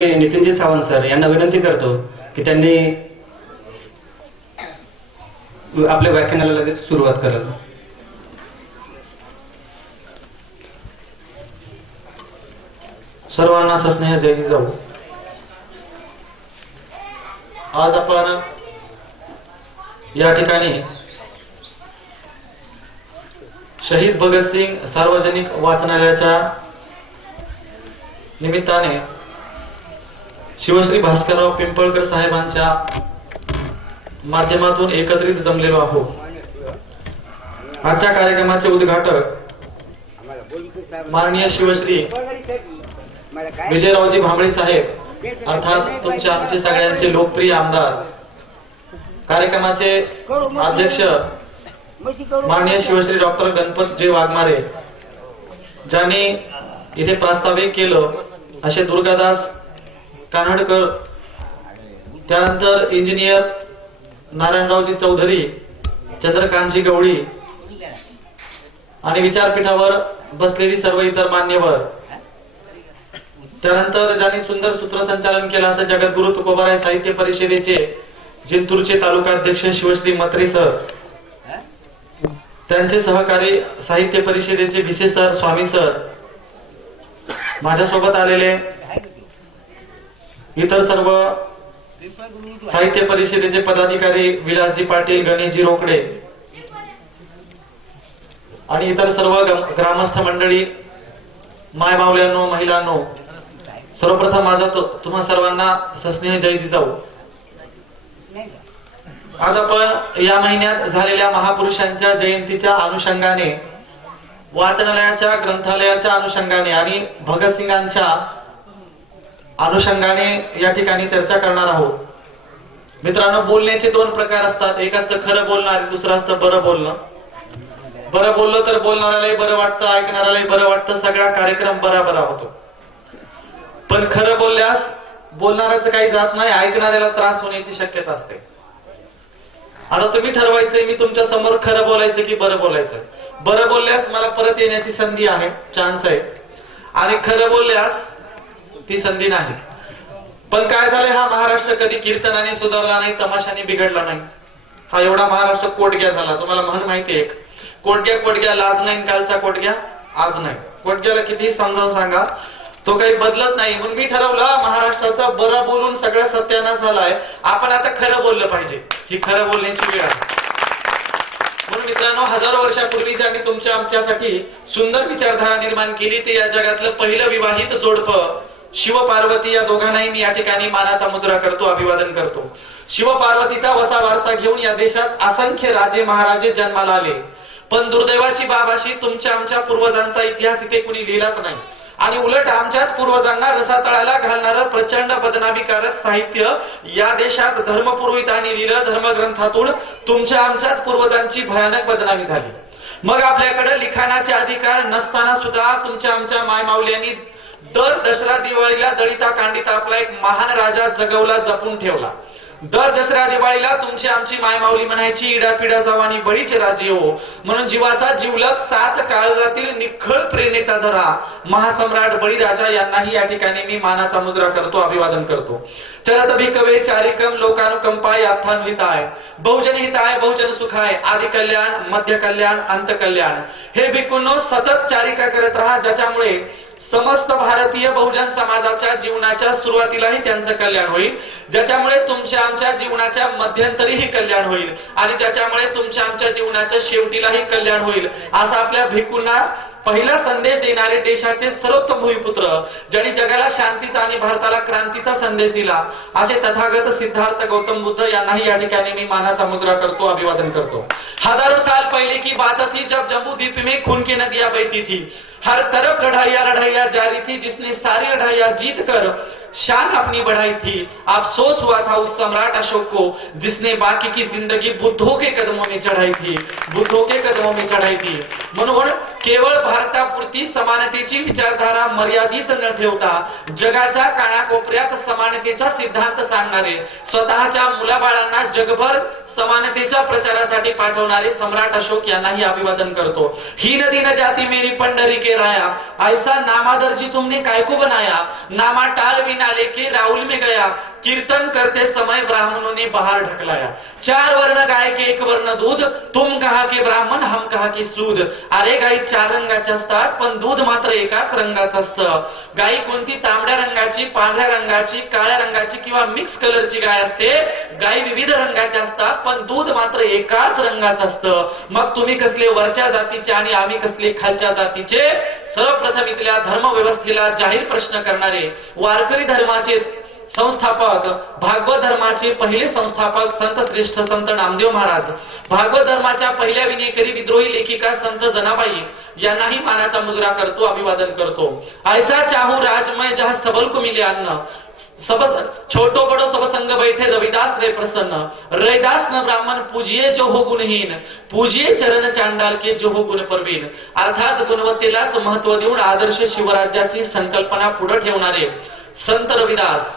Nitinji Sawant sir यांना विनंती करतो की त्यांनी आपल्या व्याख्यानाला लगेच सुरुवात करावी. सर्वांना सस्नेह जय जिजाऊ. आज आपण या ठिकाणी शहीद भगतसिंग सार्वजनिक वाचनालयाच्या निमित्ताने शिवश्री भास्करराव पिंपळकर साहेबांच्या माध्यमातून एकत्रित जमलेलो आहोत. आजच्या कार्यक्रमाचे उद्घाटक माननीय शिवश्री विजयरावजी भांबळे साहेब अर्थात तुमचे आमचे सगळ्यांचे लोकप्रिय आमदार. कार्यक्रमाचे अध्यक्ष माननीय शिवश्री डॉक्टर गणपतजी वाघमारे, ज्यांनी इथे प्रास्ताविक केलं असे दुर्गादास कानडकर, त्यानंतर इंजिनियर नारायणरावजी चौधरी, चंद्रकांतजी गवळी आणि विचारपीठावर बसलेली सर्व इतर मान्यवर. त्यानंतर ज्यांनी सुंदर सूत्रसंचालन केलं असं जगद्गुरु तुकोबाराय साहित्य परिषदेचे जिंतूरचे तालुकाध्यक्ष शिवश्री मत्रे सर, त्यांचे सहकारी साहित्य परिषदेचे भिसे सर, स्वामी सर, माझ्यासोबत आलेले इतर सर्व साहित्य परिषदेचे पदाधिकारी विलासजी पाटील, गणेशजी रोकडे आणि इतर सर्व ग्रामस्थ मंडळी, माय मावल्यांनो, महिलांनो, सर्वप्रथम माझा तुम्हा सर्वांना सस्नेह जय जिजाऊ. आज आपण या महिन्यात झालेल्या महापुरुषांच्या जयंतीच्या अनुषंगाने, वाचनालयाच्या ग्रंथालयाच्या अनुषंगाने आणि भगतसिंगांच्या अनुषंगाने या ठिकाणी चर्चा करणार आहोत. मित्रांनो, बोलण्याचे दोन प्रकार असतात. एक असतं खरं बोलणं आणि दुसरं असतं बरं बोलणं. बरं बोललं तर बोलणाऱ्यालाही बरं वाटतं, ऐकणाऱ्यालाही बरं वाटतं, सगळा कार्यक्रम बरा होतो. पण खरं बोलल्यास बोलणाऱ्याचं काही जात नाही, ऐकणाऱ्याला त्रास होण्याची शक्यता असते. आता तुम्ही ठरवायचंय मी तुमच्या समोर खरं बोलायचं की बरं बोलायचं. बरं बोलल्यास मला परत येण्याची संधी आहे, चान्स आहे, आणि खरं बोलल्यास ती संधी नाही. पण काय झालंय, हा महाराष्ट्र कधी कीर्तनाने सुधारला नाही, तमाशाने बिघडला नाही. हा एवढा महाराष्ट्र कोटग्या झाला. तुम्हाला म्हण माहितीये, कोटग्या लाज नाही, कालचा कोटग्या आज नाही. कोटग्याला कितीही समजावून सांगा, तो काही बदलत नाही. म्हणून मी ठरवलं, महाराष्ट्राचा बरं बोलून सगळा सत्यानाश झालाय, आपण आता खरं बोललं पाहिजे. ही खरं बोलण्याची वेळ आहे. म्हणून मित्रांनो, हजारो वर्षापूर्वी ज्यांनी तुमच्या आमच्यासाठी सुंदर विचारधारा निर्माण केली, ते या जगातलं पहिलं विवाहित जोडपं शिव पार्वती, या दोघांनाही मी या ठिकाणी मानाचा मुद्रा करतो, अभिवादन करतो. शिव पार्वतीचा वसा वारसा घेऊन या देशात असंख्य राजे महाराजे जन्माला आले. पण दुर्दैवाची बाब अशी, तुमच्या आमच्या पूर्वजांचा इतिहास इथे कुणी लिहिलाच नाही. आणि उलट आमच्याच पूर्वजांना रसातळाला घालणारं प्रचंड बदनामीकारक साहित्य या देशात धर्मपुरोहितांनी लिहिलं. धर्मग्रंथातून तुमच्या आमच्याच पूर्वजांची भयानक बदनामी झाली. मग आपल्याकडे लिखाणाचे अधिकार नसताना सुद्धा तुमच्या आमच्या मायमाऊल्यांनी दर दसरा दिवाळीला दळिता कांडिता आपला एक महान राजा जगवला, जपून ठेवला. दर दसरा दिवाळीला तुमची आमची मायमाऊली म्हणायची, इडापिडा जाऊ आणि बळीचे राजे हो. म्हणून जीवाचा जिवलग 7 काळजातील निखळ प्रेरणेचा धरा महासम्राट बळीराजा यांनाही या ठिकाणी मी मानाचा मुद्रा करतो, अभिवादन करतो. चरत भिकवे चारिकम लोकानुकंपाय याथान्विताय, बहुजन हिताय बहुजन सुखाय, आदि कल्याण मध्य कल्याण अंत कल्याण. हे भिक्खूंनो, सतत चारिका करत राहा, ज्याच्यामुळे समस्त भारतीय बहुजन समाजाच्या जीवनाच्या सुरुवातीलाही त्यांचं कल्याण होईल, ज्याच्यामुळे तुमच्या आमच्या जीवनाच्या मध्यंतरीही कल्याण होईल आणि ज्याच्यामुळे तुमच्या आमच्या जीवनाच्या शेवटीलाही कल्याण होईल. असा आपल्या भिक्खूंना पहिला संदेश देणारे देशाचे सर्वोत्तम भूमिपुत्र, ज्यांनी जगाला शांतीचा आणि भारताला क्रांतीचा संदेश दिला, असे तथागत सिद्धार्थ गौतम बुद्ध यांनाही या ठिकाणी मी मानाचा मुद्रा करतो, अभिवादन करतो. हजारों साल पहले की बात थी जब जम्बू द्वीप में खून की नदियां बहती थी. हर तरफ लड़ाइयां जारी थी, जिसने सारी लड़ाइयां जीत कर शान अपनी बढ़ाई थी. अफसोस हुआ था उस सम्राट अशोक को, जिसने बाकी की जिंदगी बुद्धों के कदमों में चढ़ाई थी, बुद्धों के कदमों में चढ़ाई थी. म्हणून केवळ भारतापुरती समानतेची विचारधारा मर्यादित न ठेवता जगाच्या कानाकोपऱ्यात समानतेचा सिद्धांत सांगणारे, स्वतःच्या मुलाबाळांना जगभर समानतेच्या प्रचारासाठी पाठवणारे सम्राट अशोक यांनाही अभिवादन करतो। ही नदी न जाती मेरी पंढरी के राया, ऐसा नामादर्जी तुमने काय को बनाया, नामा टाल बिना लेके राहुल में गया, कीर्तन करते समय ब्राह्मणों ने बाहर ढकलाया। 4 वर्ण गाय के 1 वर्ण दूध, तुम कहा की ब्राह्मण हम कहा की सूद। अरे गाई 4 रंगाच्या असतात पण दूध मात्र एकाच रंगाचं असतं। गाई कोणती तांबड्या रंगाची, पांढऱ्या रंगाची, काळ्या रंगाची किंवा मिक्स कलरची गाय असते। गाई विविध रंगाच्या असतात पण दूध मात्र एकाच रंगाचं असतं। मग तुम्ही कसले वरच्या जातीचे आणि आम्ही कसले खालच्या जातीचे? सर्वप्रथम इथल्या धर्मव्यवस्थेला जाहीर प्रश्न करणारे वारकरी धर्माचे संस्थापक, भागवत धर्माचे पहिले संस्थापक संत श्रेष्ठ संत नामदेव महाराज, भागवत धर्माच्या पहिल्या विनेकरी विद्रोही लेखिका संत जनाबाई यांनाही मानाचा मुजरा करतो, अभिवादन करतो। ऐसा चाहू राजमय जहाँ सबल को मिले अन्न, सब छोटो बड़ो सब संग बैठे रविदास रे प्रसन्न। रविदास न ब्राह्मण पूजिये जो हो गुणहीन, पूजिये चरण चांडाल के जो हो गुण प्रवीण। अर्थात गुणवत्तेलाच महत्व देऊन आदर्श शिवराज्याची संकल्पना पुढे ठेवणारे संत रविदास।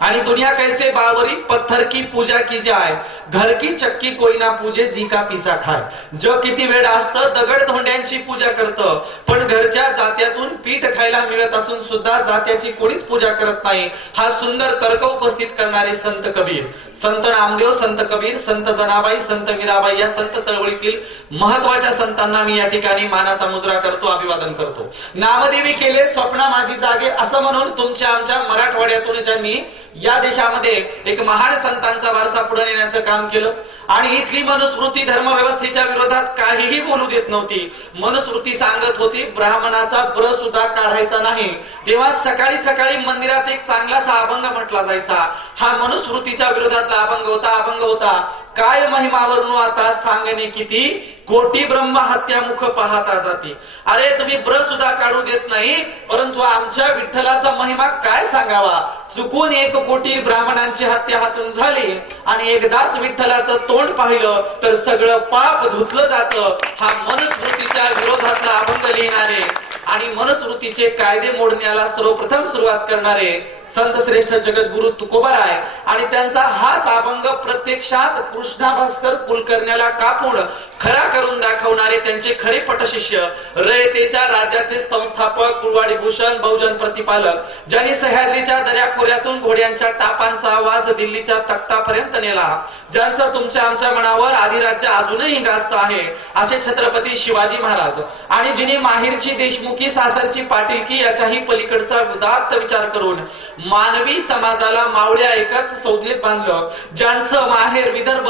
आणि दुनिया कैसे बावरी पत्थर की पूजा की जाय, घर की चक्की कोई ना पूजे जी का पिसा खाय। जो किती वेळ असतं दगड धोंड्यांची पूजा करतं, पण घरच्या जात्यातून पीठ खायला मिळत असून सुद्धा जात्याची कोणीच पूजा करत नाही, हा सुंदर तर्क उपस्थित करणारे संत कबीर, संत नामदेव, संत कबीर, संत जनाबाई, संत मीराबाई या संत चळवळीतील महत्वाच्या संतांना मी या ठिकाणी मानाचा मुजरा करतो, अभिवादन करतो। नामदेवी केले स्वप्न माझी जागे असं म्हणून तुमच्या आमच्या मराठवाड्यातून ज्यांनी या देशामध्ये एक महान संतांचा वारसा पुढे नेण्याचं काम केलं आणि इथली मनुस्मृती धर्मव्यवस्थेच्या विरोधात काहीही बोलू देत नव्हती। मनुस्मृती सांगत होती ब्राह्मणाचा ब्र सुद्धा काढायचा नाही। तेव्हा सकाळी सकाळी मंदिरात एक चांगलासा अभंग म्हटला जायचा, हा मनुस्मृतीच्या विरोधातला अभंग होता। काय महिमावरून आता सांगणे किती, कोटी ब्रह्म हत्या मुख पाहता जाती। अरे तुम्ही ब्र सुद्धा काढू देत नाही, परंतु आमच्या विठ्ठलाचा महिमा काय सांगावा। चुकून 1 कोटी ब्राह्मणांची हत्या हातून झाली आणि एकदाच विठ्ठलाचं तोंड पाहिलं तर सगळं पाप धुतलं जातं। हा मनुस्मृतीच्या विरोधातला अभंग लिहिणारे आणि मनुस्मृतीचे कायदे मोडण्याला सर्वप्रथम सुरुवात करणारे संत श्रेष्ठ जगद्गुरु तुकोबाराय आणि त्यांचा हाच अभंग प्रत्यक्षात कृष्णा भास्कर कुलकर्ण्याला कापून खरा करून दाखवणारे त्यांचे खरे पटशिष्य, रयतेच्या राज्याचे संस्थापक, कुळवाडी भूषण, बहुजन प्रतिपालक, ज्यांनी सह्याद्रीच्या दऱ्याखोऱ्यातून घोड्यांच्या टापांचा आवाज दिल्लीच्या तख्तापर्यंत नेला, ज्यांचं तुमच्या आमच्या मनावर आदिराज्य अजूनही गाजत आहे, असे छत्रपती शिवाजी महाराज। आणि जिने माहेरची देशमुखी, सासरची पाटीलकी याच्याही पलीकडचा उदात्त विचार करून मानवी समाजाला मावळ्या एकच संज्ञेत बांधलं, ज्यांचं माहेर विदर्भ,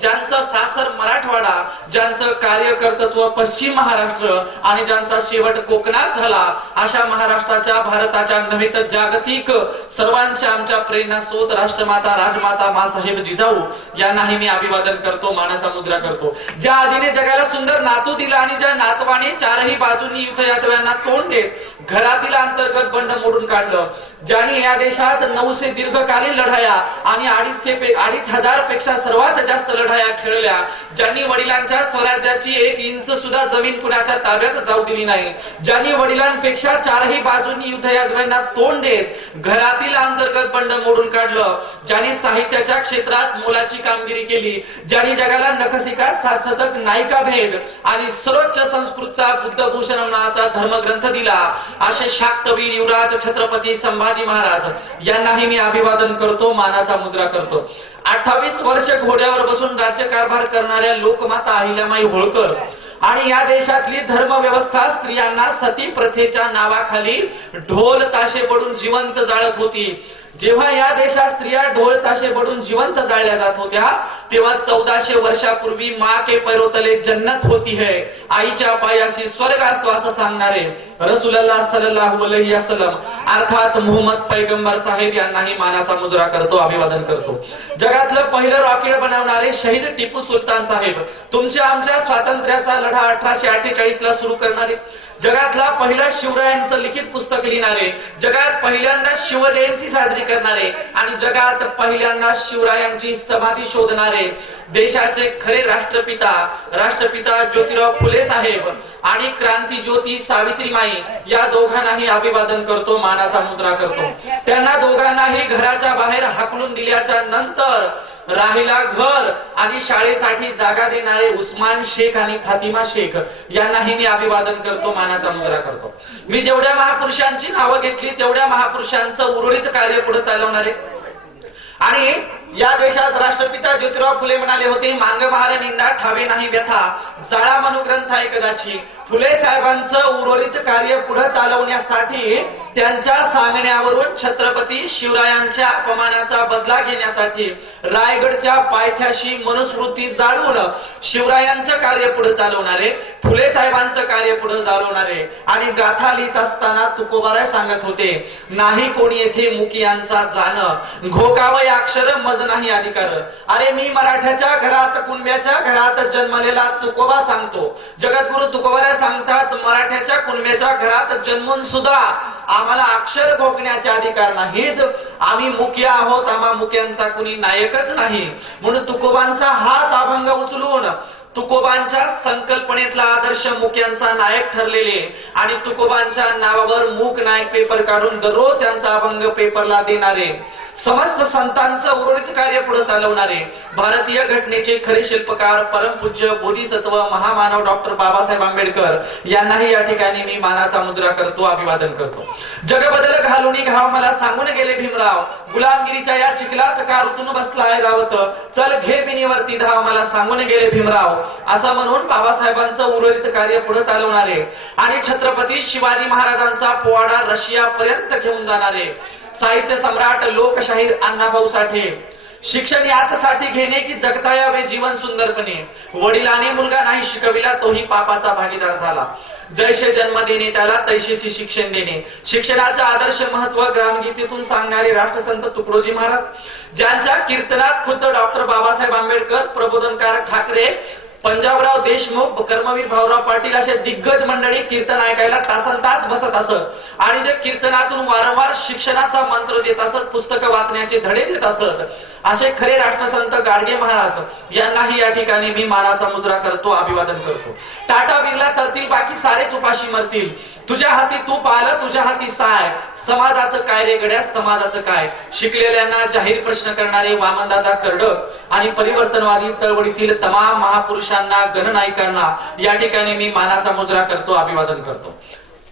ज्यांचं सासर मराठवाडा, ज्यांचं कार्यकर्तृत्व पश्चिम महाराष्ट्र आणि ज्यांचा शेवट कोकणात झाला, अशा महाराष्ट्राच्या, भारताच्या नव्हे तर जागतिक सर्वांच्या आमच्या प्रेरणा स्रोत राष्ट्रमाता राजमाता माँसाहेब जिजाऊ यांनाही मी अभिवादन करतो, मानाचा मुजरा करतो। ज्या आजीने जगाला सुंदर नातू दिला आणि ज्या नातवाने 4ही बाजूंनी युद्धयादव्यांना तोंड देत घरातील अंतर्गत बंड मोडून काढलं, ज्यांनी या देशात 900 दीर्घकालीन लढाया आणि 2,500 पेक्षा सर्वात जास्त लढाया खेळल्या, ज्यांनी वडिलांच्या स्वराज्याची 1 इंच सुद्धा जमीन कुणाच्या ताब्यात जाऊ दिली नाही, ज्यांनी वडिलांपेक्षा 4ही बाजूंनी युद्धयादव्यांना तोंड देत घरातील अंतर्गत बंड मोडून काढलं, ज्यांनी साहित्याच्या क्षेत्रात मोलाची कामगिरी केली, ज्यांनी जगाला नखशिका, 7 शतक, नायिका भेद आणि सर्वोच्च संस्कृतचा बुद्धभूषण नावाचा धर्मग्रंथ दिला, असे शाक्तवीर युवराज छत्रपती संभाजी महाराज यांनाही मी अभिवादन करतो, मानाचा मुजरा करतो। 28 वर्ष घोड्यावर बसून राज्यकारभार करणाऱ्या लोकमाता अहिल्यामाई होळकर आणि या देशातली धर्मव्यवस्था स्त्रियांना सती प्रथेच्या नावाखाली ढोल ताशे पडून जिवंत जाळत होती। जेव्हा या देशात स्त्रिया ढोल ताशे पडून जिवंत जाळल्या जात होत्या, तेव्हा 1400 वर्षापूर्वी माँ के पैरों तले जन्नत होती है, आईच्या पायाशी स्वर्ग असतो असं सांगणारे रसूलुल्लाह सल्लल्लाहु अलैहि वसल्लम अर्थात मुहम्मद पैगंबर साहेब यांनाही मानाचा मुजरा करतो, अभिवादन करतो। जगातलं पहिलं रॉकेट बनवणारे शहीद टिपू सुलतान साहेब, तुमच्या आमच्या स्वातंत्र्याचा लढा 1848 ला सुरू करणारे, जगातला पहिला शिवरायांचं लिखित पुस्तक लिहिणारे, जगात पहिल्यांदा शिवजयंती साजरी करणारे आणि जगात पहिल्यांदा शिवरायांची समाधी शोधणारे देशाचे खरे राष्ट्रपिता ज्योतिराव फुले साहेब आणि क्रांती ज्योती सावित्रीमाई या दोघांनाही अभिवादन करतो, मानाचा मुजरा करतो। त्यांना दोघांनाही घराच्या बाहेर हाकलून दिल्याच्या नंतर राहिला घर आणि शाळेसाठी जागा देणारे उस्मान शेख आणि फातिमा शेख यांनाही मी अभिवादन करतो, मानाचा मुजरा करतो. मी जेवढ्या महापुरुषांची नावं घेतली तेवढ्या महापुरुषांचं उर्वरित कार्य पुढे चालवणारे आणि या देशात राष्ट्रपिता ज्योतिराव फुले म्हणाले होते, मांग महार निंदा ठावे नाही व्यथा, जाळा मनुग्रंथ आहे कदाची. फुले साहेबांचं उर्वरित कार्य पुढे चालवण्यासाठी त्यांच्या सांगण्यावरून छत्रपती शिवरायांच्या अपमानाचा बदला घेण्यासाठी रायगडच्या पायथ्याशी मनुस्मृती जाळून शिवरायांचं कार्य पुढे चालवणारे, फुले साहेबांचं कार्य पुढे चालवणारे आणि गाथा लिहित असताना तुकोबाराय सांगत होते, नाही कोणी येथे मुकियांचा जाण, घोकावय अक्षर मज नाही अधिकार. अरे मी मराठ्याच्या घरात कुणब्याच्या घरात जन्मलेला तुकोबा सांगतो. जगद्गुरु तुकोबाराय सांगतात, मराठ्याच्या कुणब्याच्या घरात जन्मून सुद्धा आम्हाला अक्षर घोकण्याचे अधिकार नाहीत. आम्ही मुख्य आहोत, आम्हा मुख्यांचा कुणी नायकच नाही. म्हणून तुकोबांचा हाच अभंग उचलून तुकोबांच्या संकल्पनेतला आदर्श मुख्यांचा नायक ठरलेले आणि तुकोबांच्या नावावर मूक नायक पेपर काढून दररोज त्यांचा अभंग पेपरला देणारे, समस्त संतांचं उर्वरित कार्य पुढे चालवणारे, भारतीय घटनेचे खरे शिल्पकार परमपूज्य बोधिसत्व महामानव डॉक्टर बाबासाहेब आंबेडकर यांनाही या ठिकाणी मी मानाचा मुजरा करतो, अभिवादन करतो. जगबदल घालून घाव मला सांगून गेले भीमराव, गुलामगिरीच्या या चिखलात का ऋतून बसलाय रावत, चल घे बिनीवरती धाव मला सांगून गेले भीमराव. असं म्हणून बाबासाहेबांचं उर्वरित कार्य पुढे चालवणारे आणि छत्रपती शिवाजी महाराजांचा पोवाडा रशियापर्यंत घेऊन जाणारे साहित्य सम्राट लोकशाहीर अण्णाभाऊ साठे. शिक्षण याचसाठी घेणे की जगता यावे जीवन सुंदरपणे, वडिलांनी मुलगा नाही शिकविला तोही पापाचा भागीदार झाला. जैसे जन्म देणे त्याला तैसेची शिक्षण देणे, शिक्षणाचं आदर्श महत्व ग्रामगीतेतून सांगणारे राष्ट्रसंत तुकडोजी महाराज, ज्यांच्या कीर्तनात खुद्द डॉक्टर बाबासाहेब आंबेडकर, प्रबोधनकार ठाकरे, पंजाबराव देशमुख, कर्मवीर भाऊराव पाटील असे दिग्गज मंडळी कीर्तन ऐकायला तासनतास बसत असत आणि जे कीर्तनातून वारंवार शिक्षणाचा मंत्र देत असत, पुस्तकं वाचण्याचे धडे देत असत, असे खरे राष्ट्रसंत गाडगे महाराज यांनाही या ठिकाणी मी मानाचा मुजरा करतो, अभिवादन करतो. टाटा बिर्ला तरतील बाकी सारेच उपाशी मरतील, तुझ्या हाती तूप आलं तुझ्या हाती साय, समाजाचं काय रे गड्या समाजाचं काय. शिकलेल्यांना जाहीर प्रश्न करणारे वामनदादा कर्डक आणि परिवर्तनवादी चळवळीतील तमाम महापुरुषांना, गणनायकांना या ठिकाणी मी मानाचा मुजरा करतो, अभिवादन करतो.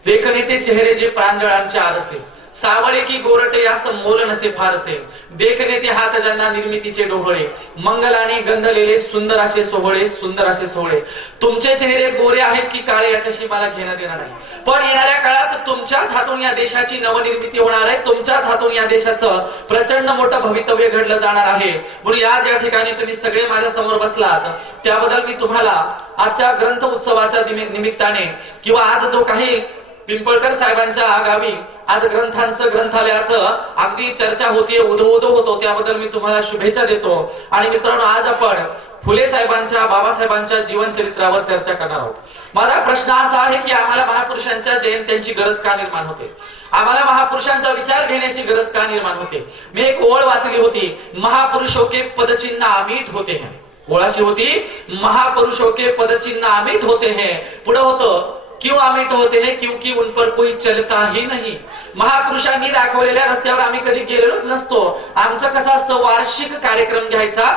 देखणे ते चेहरे जे प्रांजळांचे आरसे, सावळे की गोरटे यास मोल नसे फारसे, देखणे ते हात ज्यांना निर्मितीचे डोहळे, मंगल आणि गंधलेले सुंदर असे सोहळे, सुंदर असे सोहळे. तुमचे चेहरे गोरे आहेत की काळे याच्याशी मला घेणं देणं नाही, पण येणाऱ्या काळात तुमच्याच हातून या देशाची नवनिर्मिती होणार आहे, तुमच्याच हातून या देशाचं प्रचंड मोठं भवितव्य घडलं जाणार आहे. म्हणून आज या ठिकाणी तुम्ही सगळे माझ्या समोर बसलात त्याबद्दल मी तुम्हाला आजच्या ग्रंथ उत्सवाच्या निमित्ताने किंवा आज जो काही पिंपळकर साहेबांच्या गावी आज ग्रंथांचं ग्रंथालयाचं अगदी चर्चा होतीये, उदो होतो, त्याबद्दल मी तुम्हाला शुभेच्छा देतो. आणि मित्रांनो, आज आपण फुले साहेबांच्या, बाबासाहेबांच्या जीवन चरित्रावर चर्चा करणार आहोत. माझा प्रश्न असा आहे की आम्हाला महापुरुषांच्या जयंत्यांची गरज का निर्माण होते, आम्हाला महापुरुषांचा विचार घेण्याची गरज का निर्माण होते. मी एक ओळ वाचली होती, महापुरुषों के पदचिन्ह अमिट होते हैं. ओळाशी होती, महापुरुषों के पदचिन्ह अमिट होते हैं. पुढे होतं, क्यों अमिट होते हैं, क्योंकि उन पर कोई चलता ही नहीं. महापुरुषांनी दाखवलेल्या रस्त्यावर आम्ही कधी गेलेलोच नसतो. आमचं कसं असतं, वार्षिक कार्यक्रम घ्यायचा,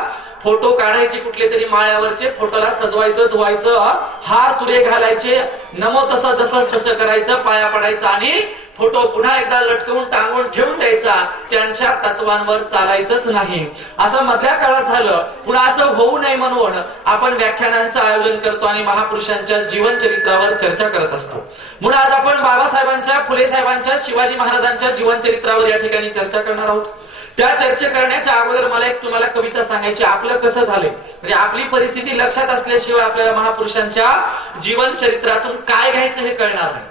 फोटो काढायचे, कुठले तरी माळ्यावरचे, फोटोला सजवायचं, धुवायचं, हार तुरे घालायचे, नमो तसं जसं तसं करायचं, पाया पडायचं आणि फोटो पुन्हा एकदा लटकवून टांगून ठेवून द्यायचा. त्यांच्या तत्वांवर चालायचंच नाही. असं मधल्या काळात झालं. पुन्हा असं होऊ नये म्हणून आपण व्याख्यानांचं आयोजन करतो आणि महापुरुषांच्या जीवन चरित्रावर चर्चा करत असतो. म्हणून आज आपण बाबासाहेबांच्या, फुले साहेबांच्या, शिवाजी महाराजांच्या जीवन चरित्रावर या ठिकाणी चर्चा करणार आहोत. त्या चर्चा करण्याच्या अगोदर मला एक तुम्हाला कविता सांगायची. आपलं कसं झालंय, म्हणजे आपली परिस्थिती लक्षात असल्याशिवाय आपल्याला महापुरुषांच्या जीवन चरित्रातून काय घ्यायचं हे कळणार नाही.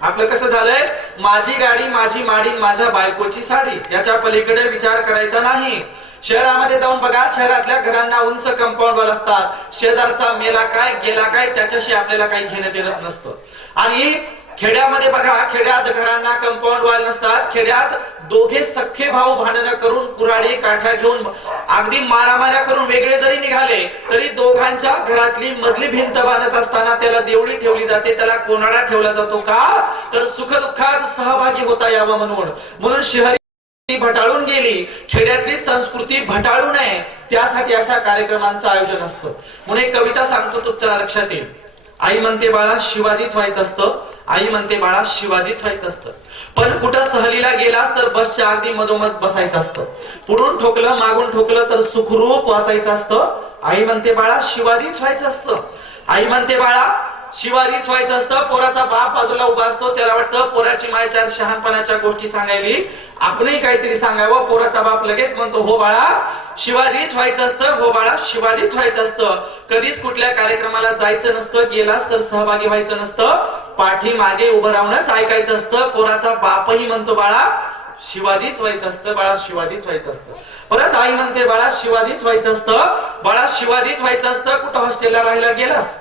आपलं कसं झालंय, माझी गाडी माझी माडी माझ्या बायकोची साडी, याच्या पलीकडे विचार करायचा नाही. शहरामध्ये जाऊन बघा, शहरातल्या घरांना उंच कंपाऊंड वॉल असतात. शेजारचा मेला काय गेला काय त्याच्याशी आपल्याला काही घेणं देणं नसतं. आणि खेड्यामध्ये बघा, खेड्यात घरांना कंपाऊंड वॉल नसतात. खेड्यात दोघे सख्खे भाऊ भांडणं करून कुऱ्हाडी काठ्या घेऊन अगदी मारामाऱ्या करून वेगळे जरी निघाले तरी दोघांच्या घरातली मधली भिंत बांधत असताना त्याला देवडी ठेवली जाते, त्याला कोनाडा ठेवला जातो. का तर सुखदुःखात सहभागी होता यावं म्हणून. म्हणून शहरी भटाळून गेली, खेड्यातली संस्कृती भटाळू नये त्यासाठी अशा कार्यक्रमांचं आयोजन असतं. म्हणून एक कविता सांगतो, तुमच्या लक्षात येईल. आई म्हणते बाळा शिवाजीच व्हायचं असतं, आई म्हणते बाळा शिवाजीच व्हायचं असतं. पण कुठं सहलीला गेलास तर बसच्या अगदी मधोमध बसायचं असतं. पुढून ठोकलं मागून ठोकलं तर सुखरूप वाचायचं असतं. आई म्हणते बाळा शिवाजीच व्हायचं असतं. आई म्हणते बाळा शिवाजीच व्हायचं असतं. पोराचा बाप बाजूला उभा असतो, त्याला वाटतं पोराची माय चार शहाणपणाच्या गोष्टी सांगायली, आपणही काहीतरी सांगावं. पोराचा बाप लगेच म्हणतो हो बाळा शिवाजीच व्हायचं असतं, हो बाळा शिवाजीच व्हायचं असतं. कधीच कुठल्या कार्यक्रमाला जायचं नसतं, गेलास तर सहभागी व्हायचं नसतं, पाठीमागे उभं राहूनच ऐकायचं असतं. पोराचा बापही म्हणतो बाळा शिवाजीच व्हायचं असतं, बाळा शिवाजीच व्हायचं असतं. परत आई म्हणते बाळा शिवाजीच व्हायचं असतं, बाळा शिवाजीच व्हायचं असतं. कुठं हॉस्टेलला राहायला गेलास,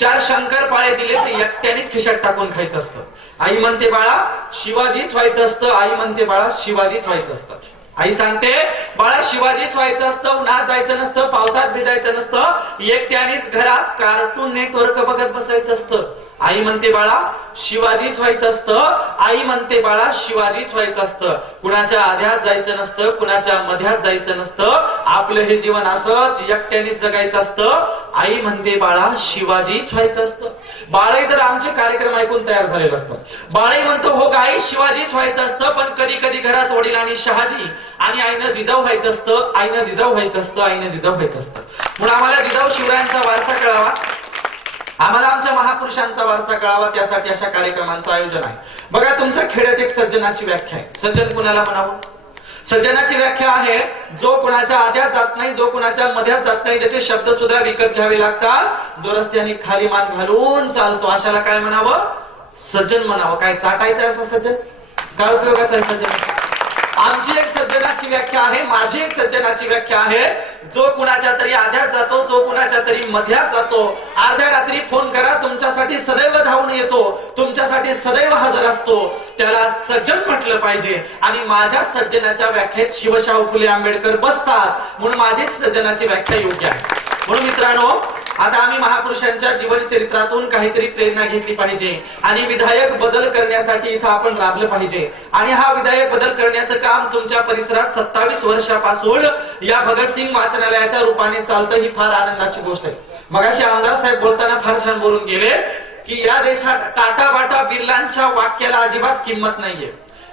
चार शंकरपाळे दिले तर एकट्यानेच खिशात टाकून खायचं असतं. आई म्हणते बाळा शिवाजीच व्हायचं असतं, आई म्हणते बाळा शिवाजीच व्हायचं असतं. आई सांगते बाळा शिवाजीच व्हायचं असतं, उन्हात जायचं नसतं, पावसात भिजायचं नसतं, एकट्यानेच घरात कार्टून नेटवर्क बघत बसायचं असतं. आई म्हणते बाळा शिवाजीच व्हायचं असतं, आई म्हणते बाळा शिवाजीच व्हायचं असतं. कुणाच्या आध्यात जायचं नसतं, कुणाच्या मध्यात जायचं नसतं, आपलं हे जीवन असंच एकट्यानेच जगायचं असतं. आई म्हणते बाळा शिवाजीच व्हायचं असतं. बाळही तर आमचे कार्यक्रम ऐकून तयार झालेलं असतं. बाळही म्हणतो हो गाई शिवाजीच व्हायचं असतं, पण कधी कधी घरात वडिलांनी शहाजी आणि आईनं जिजाऊ व्हायचं असतं, आईनं जिजाऊ व्हायचं असतं, आईनं जिजाऊ व्हायचं असतं. म्हणून आम्हाला जिजाऊ शिवरायांचा वारसा कळावा, आम्हाला आमच्या महापुरुषांचा वारसा कळावा, त्यासाठी अशा कार्यक्रमांचं आयोजन आहे. बघा तुमच्या खेड्यात एक सज्जनाची व्याख्या आहे. सज्जन कुणाला म्हणावं? सज्जनाची व्याख्या आहे जो कुणाच्या आध्यात जात नाही, जो कुणाच्या मध्यात जात नाही, ज्याचे शब्द सुद्धा विकत घ्यावे लागतात, जो रस्त्याने खाली मान घालून चालतो, अशाला काय म्हणावं? सज्जन म्हणावं. काय चाटायचं आहे असं सज्जन? काय उपयोगाचं आहे सज्जन? आमची एक सज्जनाची व्याख्या आहे, माझी एक सज्जनाची व्याख्या आहे, जो कुणाच्या तरी आध्यात जातो, जो कुणाच्या तरी मध्यात जातो, अर्ध्या रात्री फोन करा तुमच्यासाठी सदैव धावून येतो, तुमच्यासाठी सदैव हजर असतो, त्याला सज्जन म्हटलं पाहिजे. आणि माझ्या सज्जनाच्या व्याख्येत शिवशाहू फुले आंबेडकर बसतात, म्हणून माझी सज्जनाची व्याख्या योग्य आहे. म्हणून मित्रांनो आता आम्ही महापुरुषांच्या जीवन चरित्रातून काहीतरी प्रेरणा घेतली पाहिजे आणि विधायक बदल करण्यासाठी इथं आपण राबलं पाहिजे. आणि हा विधायक बदल करण्याचं काम तुमच्या परिसरात 27 वर्षापासून या भगतसिंग वाचनालयाच्या रूपाने चालतं, ही फार आनंदाची गोष्ट आहे. मगाशी आमदार साहेब बोलताना फार छान बोलून गेले की या देशात टाटा बाटा बिर्लांच्या वाक्याला अजिबात किंमत नाहीये.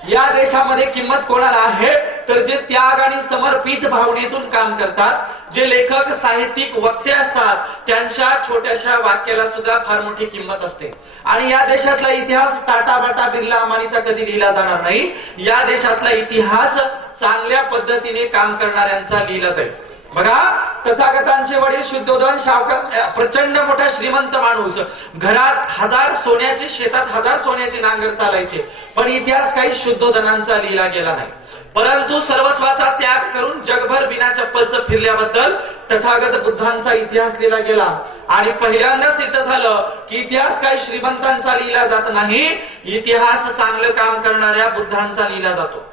या देशामध्ये किंमत कोणाला आहे तर जे त्याग आणि समर्पित भावनेतून काम करतात, जे लेखक साहित्यिक वक्ते असतात, त्यांच्या छोट्याशा वाक्याला सुद्धा फार मोठी किंमत असते. आणि या देशातला इतिहास टाटा बाटा बिर्ला अंबानीचा कधी लिहिला जाणार नाही. या देशातला इतिहास चांगल्या पद्धतीने काम करणाऱ्यांचा लिहिला जाईल. बघा तथागतांचे वडील शुद्धोधन शावकर प्रचंड मोठा श्रीमंत माणूस, घरात 1000 सोन्याचे, शेतात 1000 सोन्याचे नांगर चालायचे, पण इतिहास काही शुद्धोधनांचा लिहिला गेला नाही. परंतु सर्वस्वाचा त्याग करून जगभर बिना चप्पलचं फिरल्याबद्दल तथागत बुद्धांचा इतिहास लिहिला गेला. आणि पहिल्यांदा सिद्ध झालं की इतिहास काही श्रीमंतांचा लिहिला जात नाही, इतिहास चांगलं काम करणाऱ्या बुद्धांचा लिहिला जातो.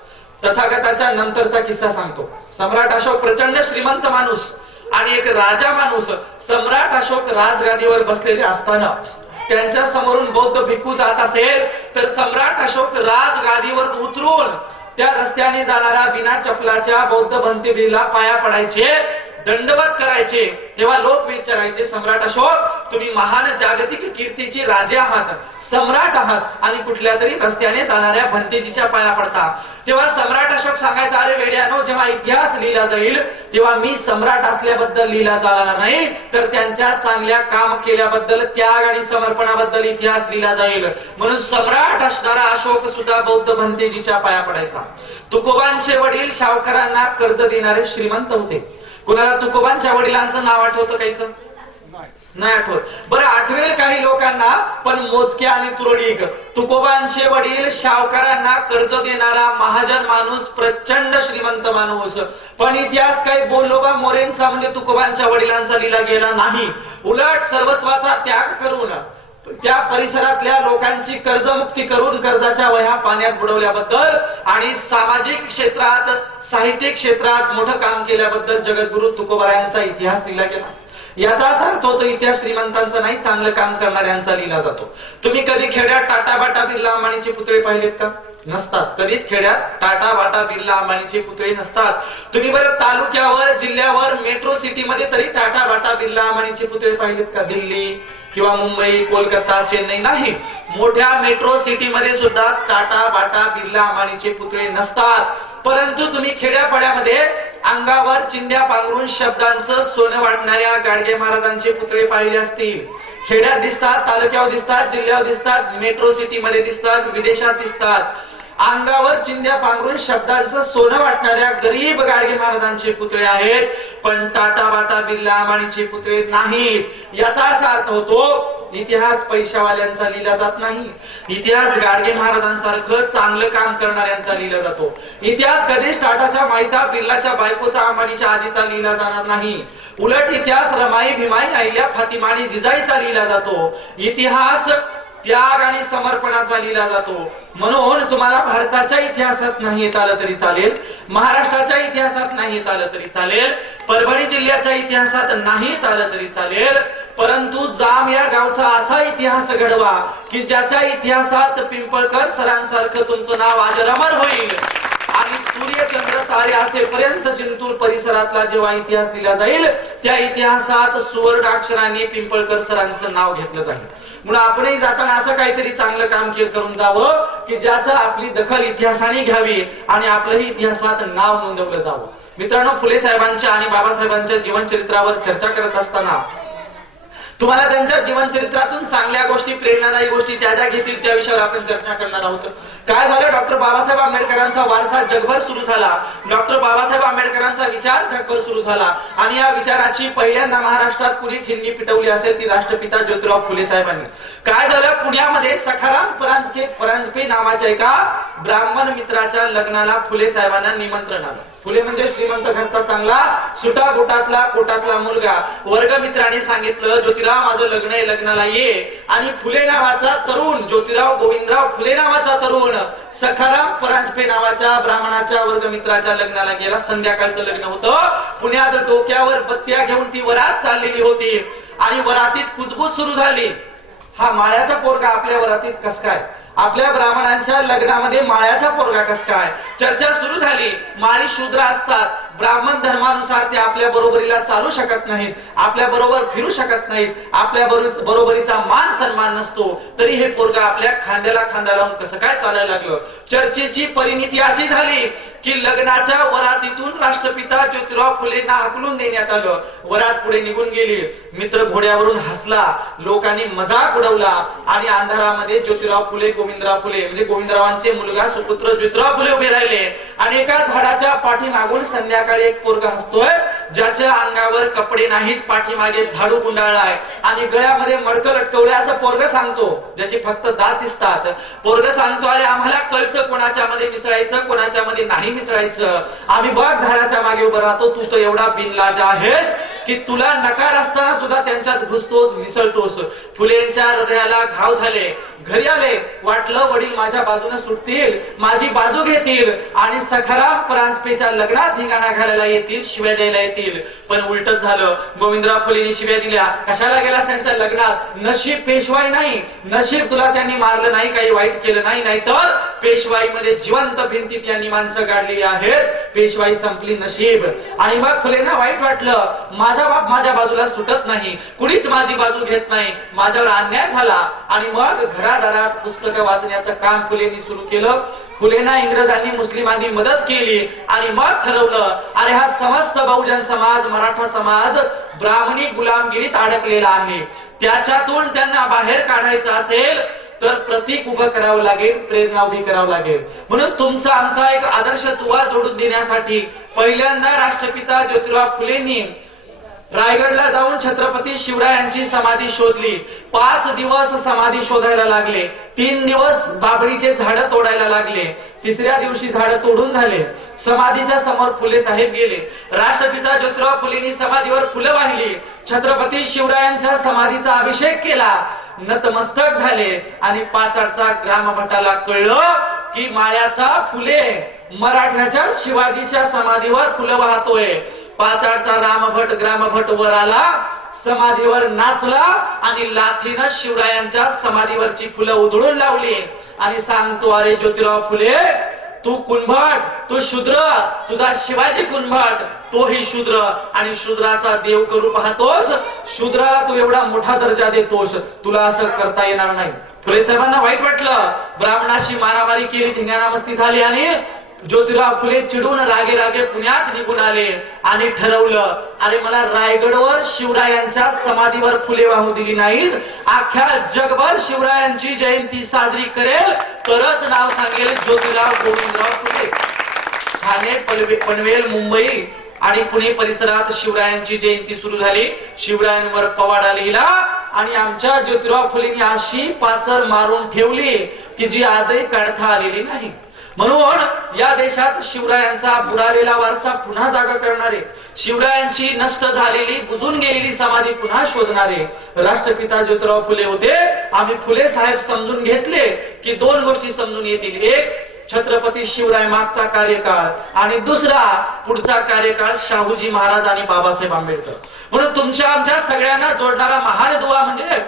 तथागताच्या नंतरचा किस्सा सांगतो. सम्राट अशोक प्रचंड श्रीमंत माणूस आणि एक राजा माणूस. सम्राट अशोक राजगादीवर बसलेले असताना त्यांच्या समोरून बौद्ध भिक्खू जात असेल तर सम्राट अशोक राजगादीवर उतरून त्या रस्त्याने जाणाऱ्या बिना चपलाच्या बौद्ध भंतेबीला पाया पडायचे, दंडवत करायचे. तेव्हा लोक विचारायचे सम्राट अशोक तुम्ही महान जागतिक कीर्तीचे राजे आहात, सम्राट आहात आणि कुठल्या तरी रस्त्याने जाणाऱ्या भंतेजीच्या पाया पडता. तेव्हा सम्राट अशोक सांगायचा अरे वेड्यानो, जेव्हा इतिहास लिहिला जाईल तेव्हा मी सम्राट असल्याबद्दल लिहिला जाणार नाही, तर त्यांच्या चांगल्या काम केल्याबद्दल, त्याग आणि समर्पणाबद्दल इतिहास लिहिला जाईल. म्हणून सम्राट असणारा अशोक सुद्धा बौद्ध भंतेजीच्या पाया पडायचा. तुकोबांचे वडील शावकरांना कर्ज देणारे श्रीमंत होते. कुणाला तुकोबांच्या वडिलांचं नाव आठवतं काहीच नाही आठवत? बरं आठवेल काही लोकांना, पण मोजक्या आणि तुरळीक. तुकोबांचे वडील शावकारांना कर्ज देणारा महाजन माणूस, प्रचंड श्रीमंत माणूस. पण इतिहास काही बोलोबा मोरेंचा म्हणजे तुकोबांच्या वडिलांचा लिहिला गेला नाही. उलट सर्वस्वाचा त्याग करून त्या परिसरातल्या लोकांची कर्जमुक्ती करून कर्जाच्या वह्या पाण्यात बुडवल्याबद्दल आणि सामाजिक क्षेत्रात, साहित्यिक क्षेत्रात मोठं काम केल्याबद्दल जगद्गुरु तुकोबारायांचा इतिहास लिहिला गेला. याचाच अर्थ होतो इतिहास श्रीमंतांचा नाही, चांगलं काम करणाऱ्यांचा लिहिला जातो. तुम्ही कधी खेड्यात टाटा बाटा बिर्ला अंबानीचे पुतळे पाहिलेत का? नसतात. कधीच खेड्यात टाटा बाटा बिर्ला अंबानीचे पुतळे नसतात. तुम्ही बरं तालुक्यावर जिल्ह्यावर मेट्रो सिटीमध्ये तरी टाटा बाटा बिर्ला अंबानीचे पुतळे पाहिलेत का? दिल्ली किंवा मुंबई कोलकाता चेन्नई नाही, मोठ्या मेट्रो सिटीमध्ये सुद्धा टाटा बाटा बिर्ला अंबानीचे पुतळे नसतात. परंतु तुम्ही खेड्यापाड्यामध्ये अंगावर चिंध्या पांघरून शब्दांचं सोनं वाटणाऱ्या गाडगे महाराजांचे पुतळे पाहिले असतील. खेड्यात दिसतात, तालुक्यावर दिसतात, जिल्ह्यावर दिसतात, मेट्रो सिटीमध्ये दिसतात, विदेशात दिसतात. अंगावर चिंध्या पांघरून शब्दांचं सोनं वाटणाऱ्या गरीब गाडगे महाराजांचे पुतळे आहेत, पण टाटा बाटा बिर्ला अंबानीचे पुतळे नाहीत. याचा असा अर्थ होतो इतिहास पैशावाल्यांचा लिहिला जात नाही, इतिहास गाडगे महाराजांसारखं चांगलं काम करणाऱ्यांचा लिहिला जातो. इतिहास कधीच टाटाच्या माईचा बिर्लाच्या बायकोचा अंबानीच्या आजीचा लिहिला जाणार नाही. उलट इतिहास रमाई भीमाई अहिल्या फातिमा आणि जिजाईचा लिहिला जातो. इतिहास त्याग आणि समर्पणाचा लिहिला जातो. म्हणून तुम्हाला भारताच्या इतिहासात नाही येत आलं तरी चालेल, महाराष्ट्राच्या इतिहासात नाही येत आलं तरी चालेल, परभणी जिल्ह्याच्या इतिहासात नाही येत आलं तरी चालेल, परंतु जाम या गावचा असा इतिहास घडवा की ज्याच्या इतिहासात पिंपळकर सरांसारखं तुमचं नाव अजरामर होईल. आणि सूर्यचंद्र तारे असेपर्यंत जिंतूर परिसरातला जेव्हा इतिहास दिला जाईल त्या इतिहासात सुवर्ण अक्षरांनी पिंपळकर सरांचं नाव घेतलं जाईल. म्हणून आपणही जाताना असं काहीतरी चांगलं काम करून जावं की ज्याचं आपली दखल इतिहासाने घ्यावी आणि आपलंही इतिहासात नाव नोंदवलं जावं. मित्रांनो, फुले साहेबांच्या आणि बाबासाहेबांच्या जीवनचरित्रावर चर्चा करत असताना तुम्हाला त्यांच्या जीवनचरित्रातून चांगल्या गोष्टी प्रेरणादायी गोष्टी ज्या ज्या घेतील त्या विषयावर आपण चर्चा करणार आहोत. काय झालं? डॉक्टर बाबासाहेब आंबेडकरांचा वारसा जगभर सुरू झाला. डॉक्टर बाबासाहेब आंबेडकरांचा विचार जगभर सुरू झाला आणि या विचाराची पहिल्यांदा महाराष्ट्रात पुरी खिंडी पिटवली असेल ती राष्ट्रपिता ज्योतिराव फुले साहेबांनी. काय झालं? पुण्यामध्ये सखाराम परांजपे नावाच्या एका ब्राह्मण मित्राच्या लग्नाला फुले साहेबांना निमंत्रण आलं. फुले म्हणजे श्रीमंत घरचा चांगला सुटा कोटातला मुलगा. वर्गमित्राने सांगितलं, ज्योतिराव माझं लग्न आहे, लग्नाला ये. आणि फुले नावाचा तरुण, ज्योतिराव गोविंदराव फुले नावाचा तरुण सखाराम परांजपे नावाच्या ब्राह्मणाच्या वर्गमित्राच्या लग्नाला गेला. संध्याकाळचं लग्न होतं. पुण्यात डोक्यावर बत्त्या घेऊन ती वरात चाललेली होती आणि वरातीत कुजबूज सुरू झाली. हा माळ्याचा पोरगा आपल्या वरातीत कस काय? आपल्या ब्राह्मणांच्या लग्नामध्ये माळ्याचा पोरगा कस काय? चर्चा सुरू झाली. माळी शूद्र असतात, ब्राह्मण धर्मानुसार ते आपल्या बरोबरीला चालू शकत नाहीत, आपल्या बरोबर फिरू शकत नाहीत, आपल्या बरोबरीचा मान सन्मान नसतो, तरी हे पोरगा आपल्या खांद्याला खांदा लावून कसं काय चालायला लागलं. चर्चेची परिणिती अशी झाली की लग्नाच्या वरातीतून राष्ट्रपिता ज्योतिराव फुलेंना हाकलून देण्यात आलं. वरात पुढे निघून गेली. मित्र घोड्यावरून हसला, लोकांनी मजाक उडवला आणि अंधारामध्ये ज्योतिराव फुले गोविंदराव फुले म्हणजे गोविंदरावांचे मुलगा सुपुत्र ज्योतिराव फुले उभे राहिले आणि एका झाडाच्या पाठीमागून संध्याकाळी एक पोरगा हसतोय, ज्याच्या अंगावर कपडे नाहीत, पाठीमागे झाडू गुंडाळलाय आणि गळ्यामध्ये मडकं लटकवलंय असं पोरग सांगतो, ज्याची फक्त दात दिसतात. पोरग सांगतो, अरे आम्हाला कळतं कोणाच्या मध्ये मिसळायचं कोणाच्या मध्ये नाही मिसळायचं. आम्ही बघ झाडाच्या मागे उभं राहतो, तू तर एवढा बिनलाज आहेस की तुला नकार असताना सुद्धा त्यांच्यात घुसतोस, मिसळतोस. फुलेंच्या हृदयाला घाव झाले. घरी आले, वाटलं वडील माझ्या बाजूने सुटतील, माझी बाजू घेतील आणि सखाराम परांजपेच्या लग्नात धिंगाणा घालायला येतील, शिव्या द्यायला येतील. पण उलटच झालं. गोविंदराव फुलेंनी शिव्या दिल्या. कशाला गेला त्यांच्या लग्नात? नशीब पेशवाई नाही, नशीब तुला त्यांनी मारलं नाही, काही वाईट केलं नाही, नाहीतर पेशवाईमध्ये जिवंत भिंतीत यांनी माणसं गाडलेली आहेत. पेशवाई संपली, नशीब. आणि मग फुलेंना वाईट वाटलं, माझा बाप माझ्या बाजूला सुटत नाही, कुणीच माझी बाजू घेत नाही, माझ्यावर अन्याय झाला. आणि मग घरादारात पुस्तकं वाचण्याचं काम फुलेंनी सुरू केलं. फुलेंना इंग्रजांनी मुस्लिमांनी मदत केली आणि मग ठरवलं, अरे हा समस्त बहुजन समाज, मराठा समाज ब्राह्मणी गुलामगिरीत अडकलेला आहे, त्याच्यातून त्यांना बाहेर काढायचं असेल तर प्रतीक उभं करावं लागेल, प्रेरणा उभी करावं लागेल. म्हणून तुमचा आमचा एक आदर्श दुवा जोडून देण्यासाठी पहिल्यांदा राष्ट्रपिता ज्योतिराव फुलेंनी रायगडला जाऊन छत्रपती शिवरायांची समाधी शोधली. 5 दिवस समाधी शोधायला लागले. 3 दिवस बाभळीचे झाडं तोडायला लागले. 3ऱ्या दिवशी झाडं तोडून झाले. समाधीच्या समोर फुले साहेब गेले. राष्ट्रपिता ज्योतिराव फुलेंनी समाधीवर फुलं वाहिली. छत्रपती शिवरायांच्या समाधीचा अभिषेक केला. नतमस्तक झाले आणि पाचाडचा ग्रामभटाला कळलं की माळ्याचा फुले मराठ्याच्या शिवाजीच्या समाधीवर फुलं वाहतोय. पाचाडचा रामभट ग्रामभट वर आला, समाधीवर नाचला आणि लाथीनं शिवरायांच्या समाधीवरची फुलं उधळून लावली. आणि सांगतो, अरे ज्योतिराव फुले, तू कुणभट, तू शूद्र, तुझा शिवाजी कुणभट, तोही शूद्र आणि शूद्राचा देव करू पाहतोस, शूद्राला तू एवढा मोठा दर्जा देतोस, तुला असं करता येणार नाही. फुले साहेबांना वाईट वाटलं, ब्राह्मणाशी मारामारी केली, धिंगाणा मस्ती झाली आणि ज्योतिराव फुले चिडून रागे रागे पुण्यात निघून आले आणि ठरवलं, अरे मला रायगडवर शिवरायांच्या समाधीवर फुले वाहू दिली नाहीत, अख्ख्या जगभर शिवरायांची जयंती साजरी करेल तरच नाव सांगेल ज्योतिराव गोविंदराव फुले. ठाणे, पनवेल, मुंबई आणि पुणे परिसरात शिवरायांची जयंती सुरू झाली. शिवरायांवर पवाडा लिहिला आणि आमच्या ज्योतिराव फुलेंनी अशी पाचर मारून ठेवली की जी आजही काढता आलेली नाही. म्हणून या देशात शिवरायांचा बुडालेला वारसा पुन्हा जागा करणारे, शिवरायांची नष्ट झालेली बुजून गेलेली समाधी पुन्हा शोधणारे राष्ट्रपिता ज्योतिराव फुले होते. आम्ही फुले साहेब समजून घेतले की दोन गोष्टी समजून येतील, एक छत्रपती शिवराय मागचा कार्यकाळ आणि दुसरा पुढचा कार्यकाळ शाहूजी महाराज आणि बाबासाहेब आंबेडकर. म्हणून तुमच्या आमच्या सगळ्यांना जोडणारा महान दुवा म्हणजे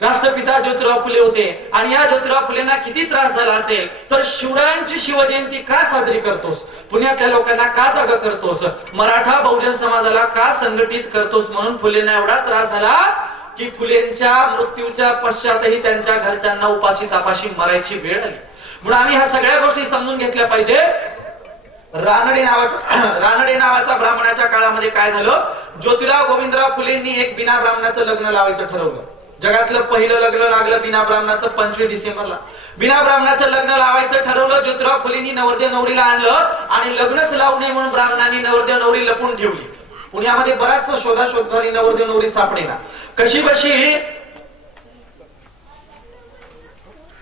राष्ट्रपिता ज्योतिराव फुले होते. आणि या ज्योतिराव फुलेंना किती त्रास झाला असेल तर शिवरायांची शिवजयंती का साजरी करतोस, पुण्यातल्या लोकांना का जागा करतोस, मराठा बहुजन समाजाला का संघटित करतोस, म्हणून फुलेंना एवढा त्रास झाला की फुलेंच्या मृत्यूच्या पश्चातही त्यांच्या घरच्यांना उपाशी तापाशी मरायची वेळ आली. म्हणून आम्ही ह्या सगळ्या गोष्टी समजून घेतल्या पाहिजे. रानडे नावाचा ब्राह्मणाच्या काळामध्ये काय झालं, ज्योतिराव गोविंदराव फुलेंनी एक बिना ब्राह्मणाचं लग्न लावायचं ठरवलं. जगातलं पहिलं लग्न लागलं बिना ब्राह्मणाचं 25 डिसेंबरला. बिना ब्राह्मणाचं लग्न लावायचं ठरवलं. ज्योतिराव फुलेंनी नवरदेव नवरीला आणलं आणि लग्नच लावू नये म्हणून ब्राह्मणांनी नवरदेव नवरी लपून ठेवली. पुण्यामध्ये बराचसा शोधाशोध झाली, नवरदेव नवरी सापडेना.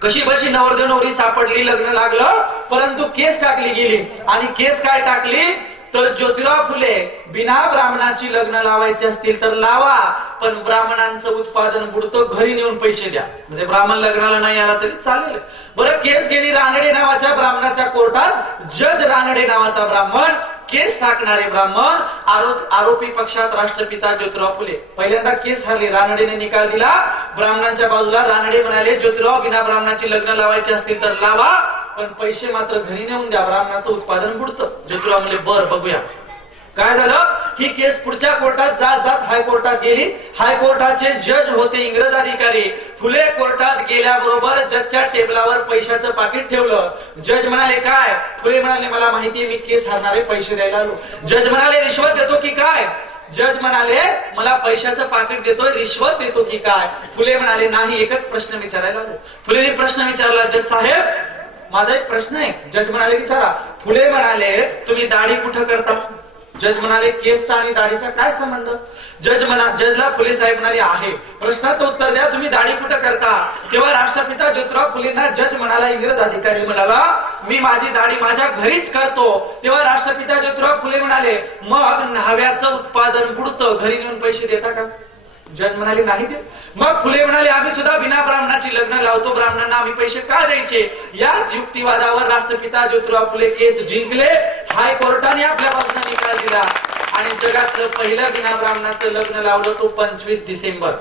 कशी बशी नवरदेव नवरी सापडली, लग्न लागलं, परंतु केस टाकली गेली. आणि केस काय टाकली तर ज्योतिराव फुले, बिना ब्राह्मणाची लग्न लावायची असतील तर लावा, पण ब्राह्मणांचं उत्पादन बुडतं, घरी नेऊन पैसे द्या. म्हणजे ब्राह्मण लग्नाला नाही आला तरी चालेल. बरं, केस गेली रानडे नावाच्या ब्राह्मणाच्या कोर्टात. जज रानडे नावाचा ब्राह्मण, केस टाकणारे ब्राह्मण, आरोपी पक्षात राष्ट्रपिता ज्योतिराव फुले. पहिल्यांदा केस हरली, रानडेने निकाल दिला ब्राह्मणांच्या बाजूला. रानडे म्हणाले, ज्योतिराव बिना ब्राह्मणाची लग्न लावायची असतील तर लावा, पण पैसे मात्र घरी नेऊन द्या, ब्राह्मणाचं उत्पादन बुडतं. ज्योतिराव म्हणले, बर बघूया. काय झालं, ही केस पुढच्या कोर्टात जात जात हायकोर्टात गेली. हायकोर्टाचे जज होते इंग्रज अधिकारी. फुले कोर्टात गेल्याबरोबर जजच्या टेबलावर पैशाचं पाकिट ठेवलं. जज म्हणाले, काय? फुले म्हणाले, मला माहितीये मी केस हरणारे, पैसे द्यायला आलो. जज म्हणाले, रिश्वत देतो की काय? जज म्हणाले, मला पैशाचं पाकिट देतोय, रिश्वत देतो की काय? फुले म्हणाले, नाही, एकच प्रश्न विचारायला आलो. फुलेने प्रश्न विचारला, जज साहेब माझा एक प्रश्न आहे. जज म्हणाले, विचारा. फुले म्हणाले, तुम्ही दाढी कुठं करता? जज म्हणाले, केसचा आणि दाढीचा काय संबंध? जजला फुले साहेब म्हणाले, आहे. प्रश्नाचं उत्तर द्या, तुम्ही दाढी कुठं करता? तेव्हा राष्ट्रपिता ज्योतिराव फुलेंना जज म्हणाला, इंग्रज अधिकारी म्हणाला, मी माझी दाढी माझ्या घरीच करतो. तेव्हा राष्ट्रपिता ज्योतिराव फुले म्हणाले, मग न्हाव्याचं उत्पादन बुडतं, घरी नेऊन पैसे देता का? जज म्हणाले, नाही दे. मग फुले म्हणाले, आम्ही सुद्धा बिना ब्राह्मणाची लग्न लावतो, ब्राह्मणांना आम्ही पैसे का द्यायचे? याच युक्तिवादावर राष्ट्रपिता ज्योतिराव फुले केस जिंकले. हायकोर्टाने आपल्या बाजूचा निकाल दिला आणि जगातलं पहिलं बिना ब्राह्मणाचं लग्न लावलं, तो 25 डिसेंबर.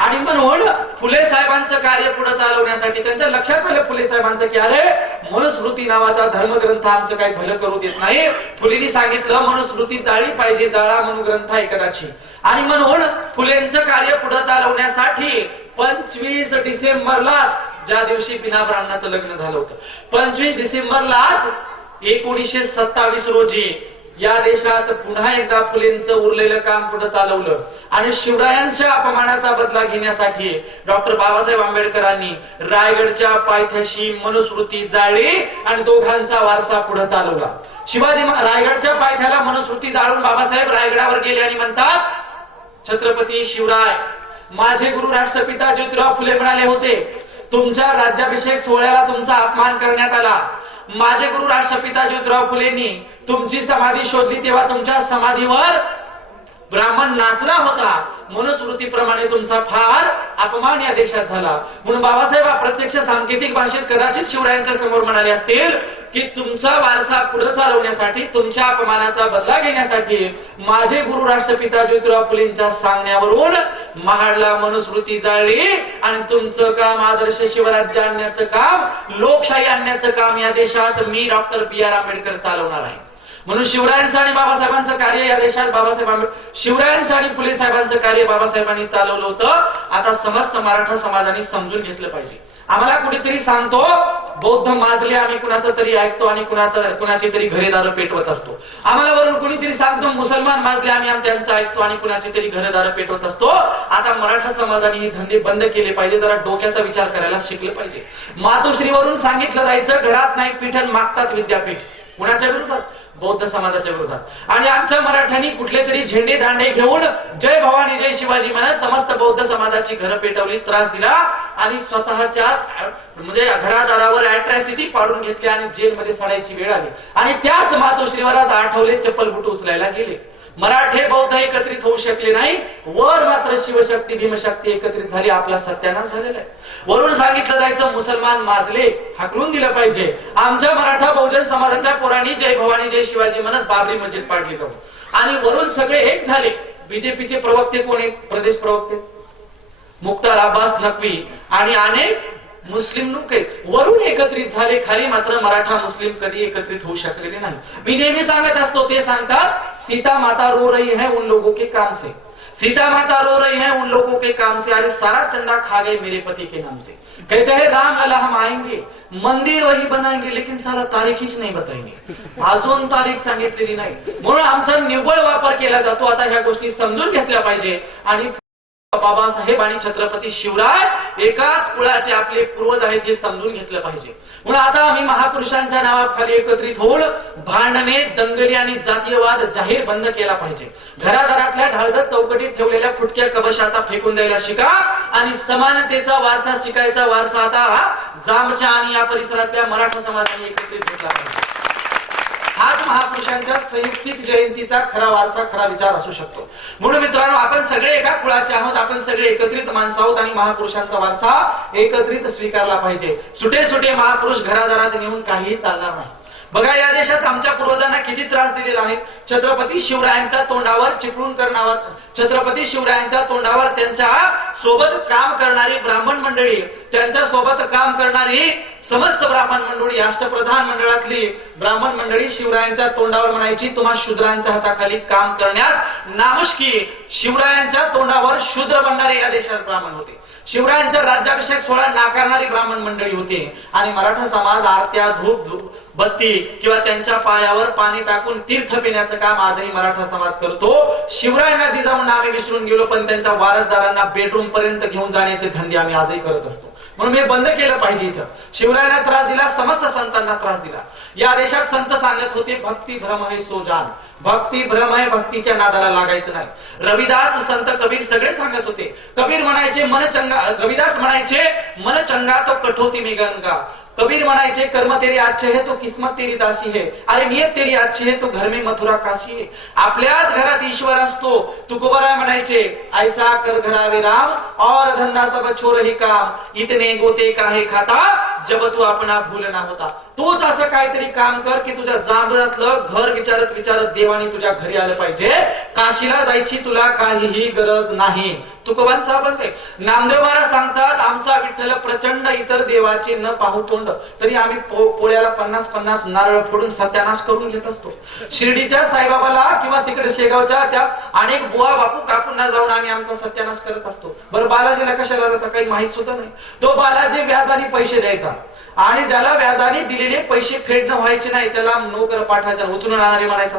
आणि म्हणून फुले साहेबांचं कार्य पुढे चालवण्यासाठी त्यांच्या लक्षात आलं फुले साहेबांचं की अरे, मनुस्मृती नावाचा धर्मग्रंथ आमचं काही भलं करू देत नाही. फुलेंनी सांगितलं, मनुस्मृती जाळी पाहिजे, जाळा म्हणून ग्रंथ एकदाची. आणि म्हणून फुलेंचं कार्य पुढे चालवण्यासाठी 25 डिसेंबरलाच, ज्या दिवशी बिना ब्राह्मणाचं लग्न झालं होतं, 25 डिसेंबरलाच 1927 रोजी या देशात पुन्हा एकदा फुलेंचं उरलेलं काम पुढे चालवलं. आणि शिवरायांच्या अपमानाचा बदला घेण्यासाठी डॉक्टर बाबासाहेब आंबेडकरांनी रायगडच्या पायथ्याशी मनुस्मृती जाळली आणि दोघांचा वारसा पुढे चालवला. रायगडच्या पायथ्याला मनुस्मृती जाळून बाबासाहेब रायगडावर गेले आणि म्हणतात, छत्रपती शिवराय, माझे गुरु राष्ट्रपिता ज्योतिराव फुले म्हणाले होते, तुमच्या राज्याभिषेक सोहळ्याला तुमचा अपमान करण्यात आला. माझे गुरु राष्ट्रपिता ज्योतिराव फुलेंनी तुमची समाधी शोधली तेव्हा तुमच्या समाधीवर ब्राह्मण नाचला होता. मनुस्मृतीप्रमाणे तुमचा फार अपमान या देशात झाला. म्हणून बाबासाहेब प्रत्यक्ष सांकेतिक भाषेत कदाचित शिवरायांच्या समोर म्हणाले असतील की तुमचा वारसा पुढे चालवण्यासाठी, तुमच्या अपमानाचा बदला घेण्यासाठी माझे गुरु राष्ट्रपिता ज्योतिराव फुलेंच्या सांगण्यावरून महाडला मनुस्मृती जाळली आणि तुमचं काम आदर्श शिवराज्य आणण्याचं काम, लोकशाही आणण्याचं काम या देशात मी डॉक्टर B.R. आंबेडकर चालवणार आहे. म्हणून शिवरायांचं आणि बाबासाहेबांचं कार्य या देशात शिवरायांचं आणि फुले साहेबांचं कार्य बाबासाहेबांनी चालवलं होतं. आता समस्त मराठा समाजाने समजून घेतलं पाहिजे. आम्हाला कुठेतरी सांगतो बौद्ध माजले, आम्ही कुणाचं तरी ऐकतो आणि कुणाची तरी घरेदार पेटवत असतो. आम्हाला वरून कुणीतरी सांगतो मुसलमान माजले, आम्ही त्यांचं ऐकतो आणि कुणाची तरी घरेदार पेटवत असतो. आता मराठा समाजाने हे धंदे बंद केले पाहिजे, जरा डोक्याचा विचार करायला शिकलं पाहिजे. मातोश्रीवरून सांगितलं जायचं घरात नाही पीठन मागतात विद्यापीठ. कुणाच्या विरोधात? बौद्ध समाजाच्या विरोधात. आणि आमच्या मराठ्यांनी कुठले तरी झेंडे दांडे घेऊन जय भवानी जय शिवाजी म्हणत समस्त बौद्ध समाजाची घरं पेटवली, त्रास दिला आणि स्वतःच्या म्हणजे घरादारावर अॅट्रॅसिटी पाडून घेतली आणि जेलमध्ये सडायची वेळ आली. आणि त्याच मातोश्रीवर आज आठवले चप्पल बुट उचलायला गेले. मराठे बौद्ध एकत्रित होऊ शकले नाही, वर मात्र शिवशक्ती भीमशक्ती एकत्रित झाली. आपला सत्यानाश झालेला आहे. वरून सांगितलं जायचं मुसलमान माजले, हाकलून दिलं पाहिजे. आमच्या मराठा बहुजन समाजाच्या पोरांनी जय भवानी जय शिवाजी म्हणत बाबरी मस्जिद पाडली जाऊन. आणि वरून सगळे एक झाले. बीजेपीचे प्रवक्ते कोण आहेत? प्रदेश प्रवक्ते मुख्तार अब्बास नक्वी आणि अनेक मुस्लिम लोक आहेत. वरून एकत्रित झाले, खाली मात्र मराठा मुस्लिम कधी एकत्रित होऊ शकलेले नाही. मी नेहमी सांगत असतो, ते सांगतात सीता माता रो रही है उन लोगों के काम से, सीता माता रो रही है उन लोगों के काम से, अरे सारा चंदा खा गए मेरे पति के नाम से. कहते हैं राम लला हम आएंगे, मंदिर वही बनाएंगे, लेकिन सारा तारीखच नाही बताएंगे. अजून तारीख सांगितलेली नाही. म्हणून आमचा निव्वळ वापर केला जातो. आता ह्या गोष्टी समजून घेतल्या पाहिजे. आणि बाबासाहेब आणि छत्रपती शिवराय एकाच कुळाचे आपले पूर्वज आहेत हे समजून घेतलं पाहिजे. म्हणून आता आम्ही महापुरुषांच्या नावाखाली एकत्रित होऊन भांडणे, दंगली आणि जातीयवाद जाहीर बंद केला पाहिजे. घरादारातल्या ढाळदत चौकटीत ठेवलेल्या फुटक्या कबशा आता फेकून द्यायला शिका आणि समानतेचा वारसा शिकायचा वारसा आता जामच्या आणि या परिसरातल्या मराठा समाजाने एकत्रित घेतला पाहिजे. हाच महापुरुषांच्या संयुक्तिक जयंतीचा खरा वारसा, खरा विचार असू शकतो. म्हणून मित्रांनो, आपण सगळे एका कुळाचे आहोत, आपण सगळे एकत्रित माणसं आहोत आणि महापुरुषांचा वारसा एकत्रित स्वीकारला पाहिजे. सुटे सुटे महापुरुष घरादारात नेऊन काहीही चालणार नाही. बघा, या देशात आमच्या पूर्वजांना किती त्रास दिलेला आहे. छत्रपती शिवरायांच्या तोंडावर चिपळूणकर नावात, छत्रपती शिवरायांच्या तोंडावर त्यांच्या सोबत काम करणारी ब्राह्मण मंडळी, त्यांच्या सोबत काम करणारी समस्त ब्राह्मण मंडळी, अष्टप्रधान मंडळातली ब्राह्मण मंडळी शिवरायांच्या तोंडावर म्हणायची तुम्हा शूद्रांच्या हाताखाली काम करण्यास नामुष्की. शिवरायांच्या तोंडावर शूद्र बनणारे या देशात ब्राह्मण होते. शिवरायांचा राज्याभिषेक सोहळा नाकारणारी ब्राह्मण मंडळी होती. आणि मराठा समाज आरत्या, धूप बत्ती किंवा त्यांच्या पायावर पाणी टाकून तीर्थ पिण्याचं काम आजही मराठा समाज करतो. शिवरायांना जिजाऊंना आम्ही विसरून गेलो, पण त्यांच्या वारसदारांना बेडरूम पर्यंत घेऊन जाण्याचे धंदे आम्ही आजही करत असतो. म्हणून हे बंद केलं पाहिजे. इथं शिवरायांना त्रास दिला, समस्त संतांना त्रास दिला. या देशात संत सांगत होते भक्ती भ्रम है सो जान, भक्ती भ्रम आहे, भक्तीच्या नादाला लागायचं नाही. रविदास, संत कबीर सगळे सांगत होते. कबीर म्हणायचे मन चंगा, रविदास म्हणायचे मन चंगा तो कठोती में गंगा. कबीर म्हणायचे कर्म तेरी अच्छे है तो किस्मत तेरी दासी है, अरे नियत तेरी अच्छी है तो घर में मथुरा काशी है. आपल्याच घरात ईश्वर असतो. तुकोबाराय म्हणायचे ऐसा कर घरावे राम और धंदा सब छोर ही काम, इतने गोते काहे खाता जब तू आपणा भूल ना होता. तूच असं काहीतरी काम कर की तुझ्या जांभळातलं घर विचारत विचारत देवानी तुझ्या घरी आलं पाहिजे. काशीला जायची तुला काहीही गरज नाही. तुकोबांचा अभंग आहे. नामदेव महाराज सांगतात आमचा विठ्ठल प्रचंड इतर देवाचे न पाहू तोंड, तरी आम्ही पोळ्याला 50-50 नारळ फोडून सत्यानाश करून घेत असतो. शिर्डीच्या साईबाबाला किंवा तिकडे शेगावच्या त्या अनेक बुवा बापू काकूंना जाऊन आम्ही आमचा सत्यानाश करत असतो. बरं, बालाजीला कशाला जाता काही माहित सुद्धा नाही. तो बालाजी व्याजाने पैसे द्यायचा आणि ज्याला व्याजाने दिलेले पैसे फेडणं व्हायचे नाही त्याला नोकर पाठायचा, उचलून आणणारे म्हणायचा.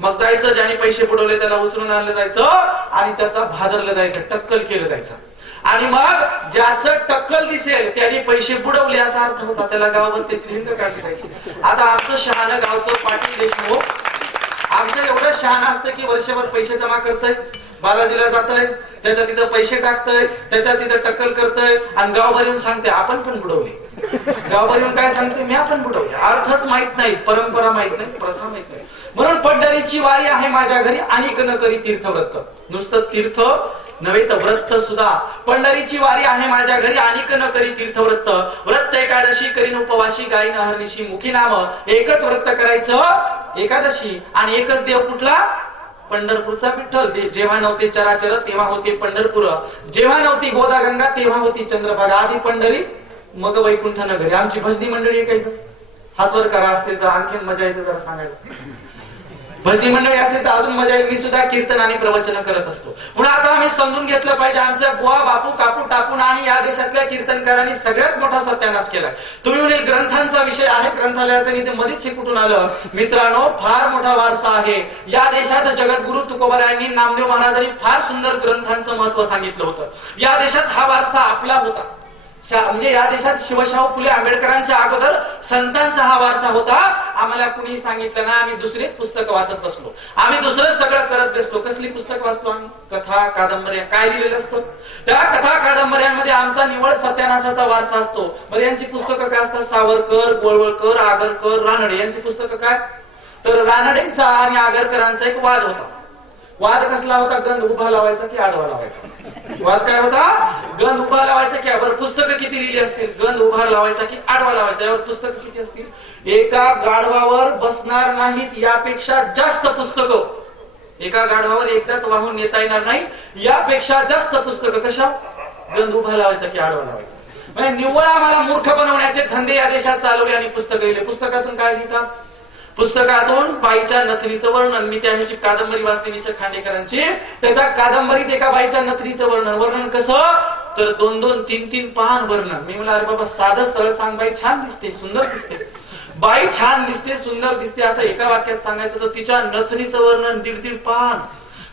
मग जायचं, ज्याने पैसे बुडवले त्याला उचलून आणलं जायचं आणि त्याचा भादरलं जायचं, टक्कल केलं जायचं. आणि मग ज्याचं टक्कल दिसेल त्याने पैसे बुडवले असा अर्थ होता. त्याला गावावर त्याची हिंद काढली जायची. आता आमचं शहाणं गावचं पाटील देशमुख आमचं एवढं शहाण असतं की वर्षभर पैसे जमा करतंय, बालाजीला जातंय, त्याच्या तिथं पैसे टाकतंय, त्याच्या तिथं टक्कल करतंय आणि गावभर येऊन सांगते आपण पण बुडवले. गावभर येऊन काय सांगते मी आपण बुडवले. अर्थच माहित नाही, परंपरा माहित नाही, प्रथा माहित नाही. म्हणून पंढरीची वारी आहे माझ्या घरी, अनेक न करी तीर्थव्रत. नुसतं तीर्थ नव्हे तर व्रत सुद्धा. पंढरीची वारी आहे माझ्या घरी अनिक न करी तीर्थव्रत. व्रत एकादशी करीन उपवाशी गाईन अहर्निशी मुखी नाम. एकच व्रत करायचं एकादशी आणि एकच देव कुठला? पंढरपूरचा विठ्ठल. जेव्हा नव्हते चराचर तेव्हा होते पंढरपूर. जेव्हा नव्हती गोदा गंगा तेव्हा होती चंद्रभागा. आधी पंढरी मग वैकुंठ नगरी. आमची भजनी मंडळी आहे काही हातवर करा असते तर आणखीन मजा येते जरा सांगायला. भजनी मंडळी असते तर अजून मजा येईल. मी सुद्धा कीर्तन आणि प्रवचन करत असतो. म्हणून आता आम्ही समजून घेतलं पाहिजे आमच्या बुवा बापू कापू टाकून आणि या देशातल्या कीर्तनकारांनी सगळ्यात मोठा सत्यानाश केलाय. तुम्ही म्हणजे ग्रंथांचा विषय आहे ग्रंथालयाचा इथे मध्येच हे कुठून आलं? मित्रांनो फार मोठा वारसा आहे या देशात. जगद्गुरु तुकोबारायांनी नामदेव महाराजांनी फार सुंदर ग्रंथांचं महत्व सांगितलं होतं. या देशात हा वारसा आपला होता. म्हणजे या देशात शिवशाहू फुले आंबेडकरांच्या अगोदर संतांचा हा वारसा होता. आम्हाला कुणी सांगितलं ना आम्ही दुसरेच पुस्तक वाचत बसलो. आम्ही दुसरं सगळं करत बसलो. कसली पुस्तक वाचतो आम्ही? कथा कादंबऱ्या. काय लिहिलेलं असतं त्या कथा कादंबऱ्यांमध्ये? आमचा निवड सत्यानाशाचा वारसा असतो. बरं यांची पुस्तकं काय असतात? सावरकर, गोळवळकर, आगरकर, रानडे यांची पुस्तकं काय? तर रानडेंचा आणि आगरकरांचा एक वाद होता. वाद कसला होता? गंध उभा लावायचा की आडवा लावायचा? वाद काय होता? गंध उभा लावायचा की? बरं पुस्तकं किती लिहिली असतील? गंध उभा लावायचा की आडवा लावायचा? यावर पुस्तकं किती असतील? एका गाढवावर बसणार नाहीत यापेक्षा जास्त पुस्तकं. एका गाढवावर एकदाच वाहून नेता येणार नाही यापेक्षा जास्त पुस्तकं. कशा? गंध उभा लावायचा की आडवा लावायचा? म्हणजे निव्वळ आम्हाला मूर्ख बनवण्याचे धंदे या देशात चालवले आणि पुस्तकं लिहिले. पुस्तकातून काय लिहितात? पुस्तकातून बाईच्या नथनीचं वर्णन. मी त्या ह्याची कादंबरी वाचली निसर्ग खांडेकरांची. त्याच्या कादंबरीत एका बाईच्या नथनीचं वर्णन कसं? तर 2-2, 3-3 पान वर्णन. मी म्हणलं अरे बाबा साधं सरळ सांग. बाई छान दिसते, सुंदर दिसते. बाई छान दिसते, सुंदर दिसते असं एका वाक्यात सांगायचं तर तिच्या नथनीचं वर्णन 1.5 पान.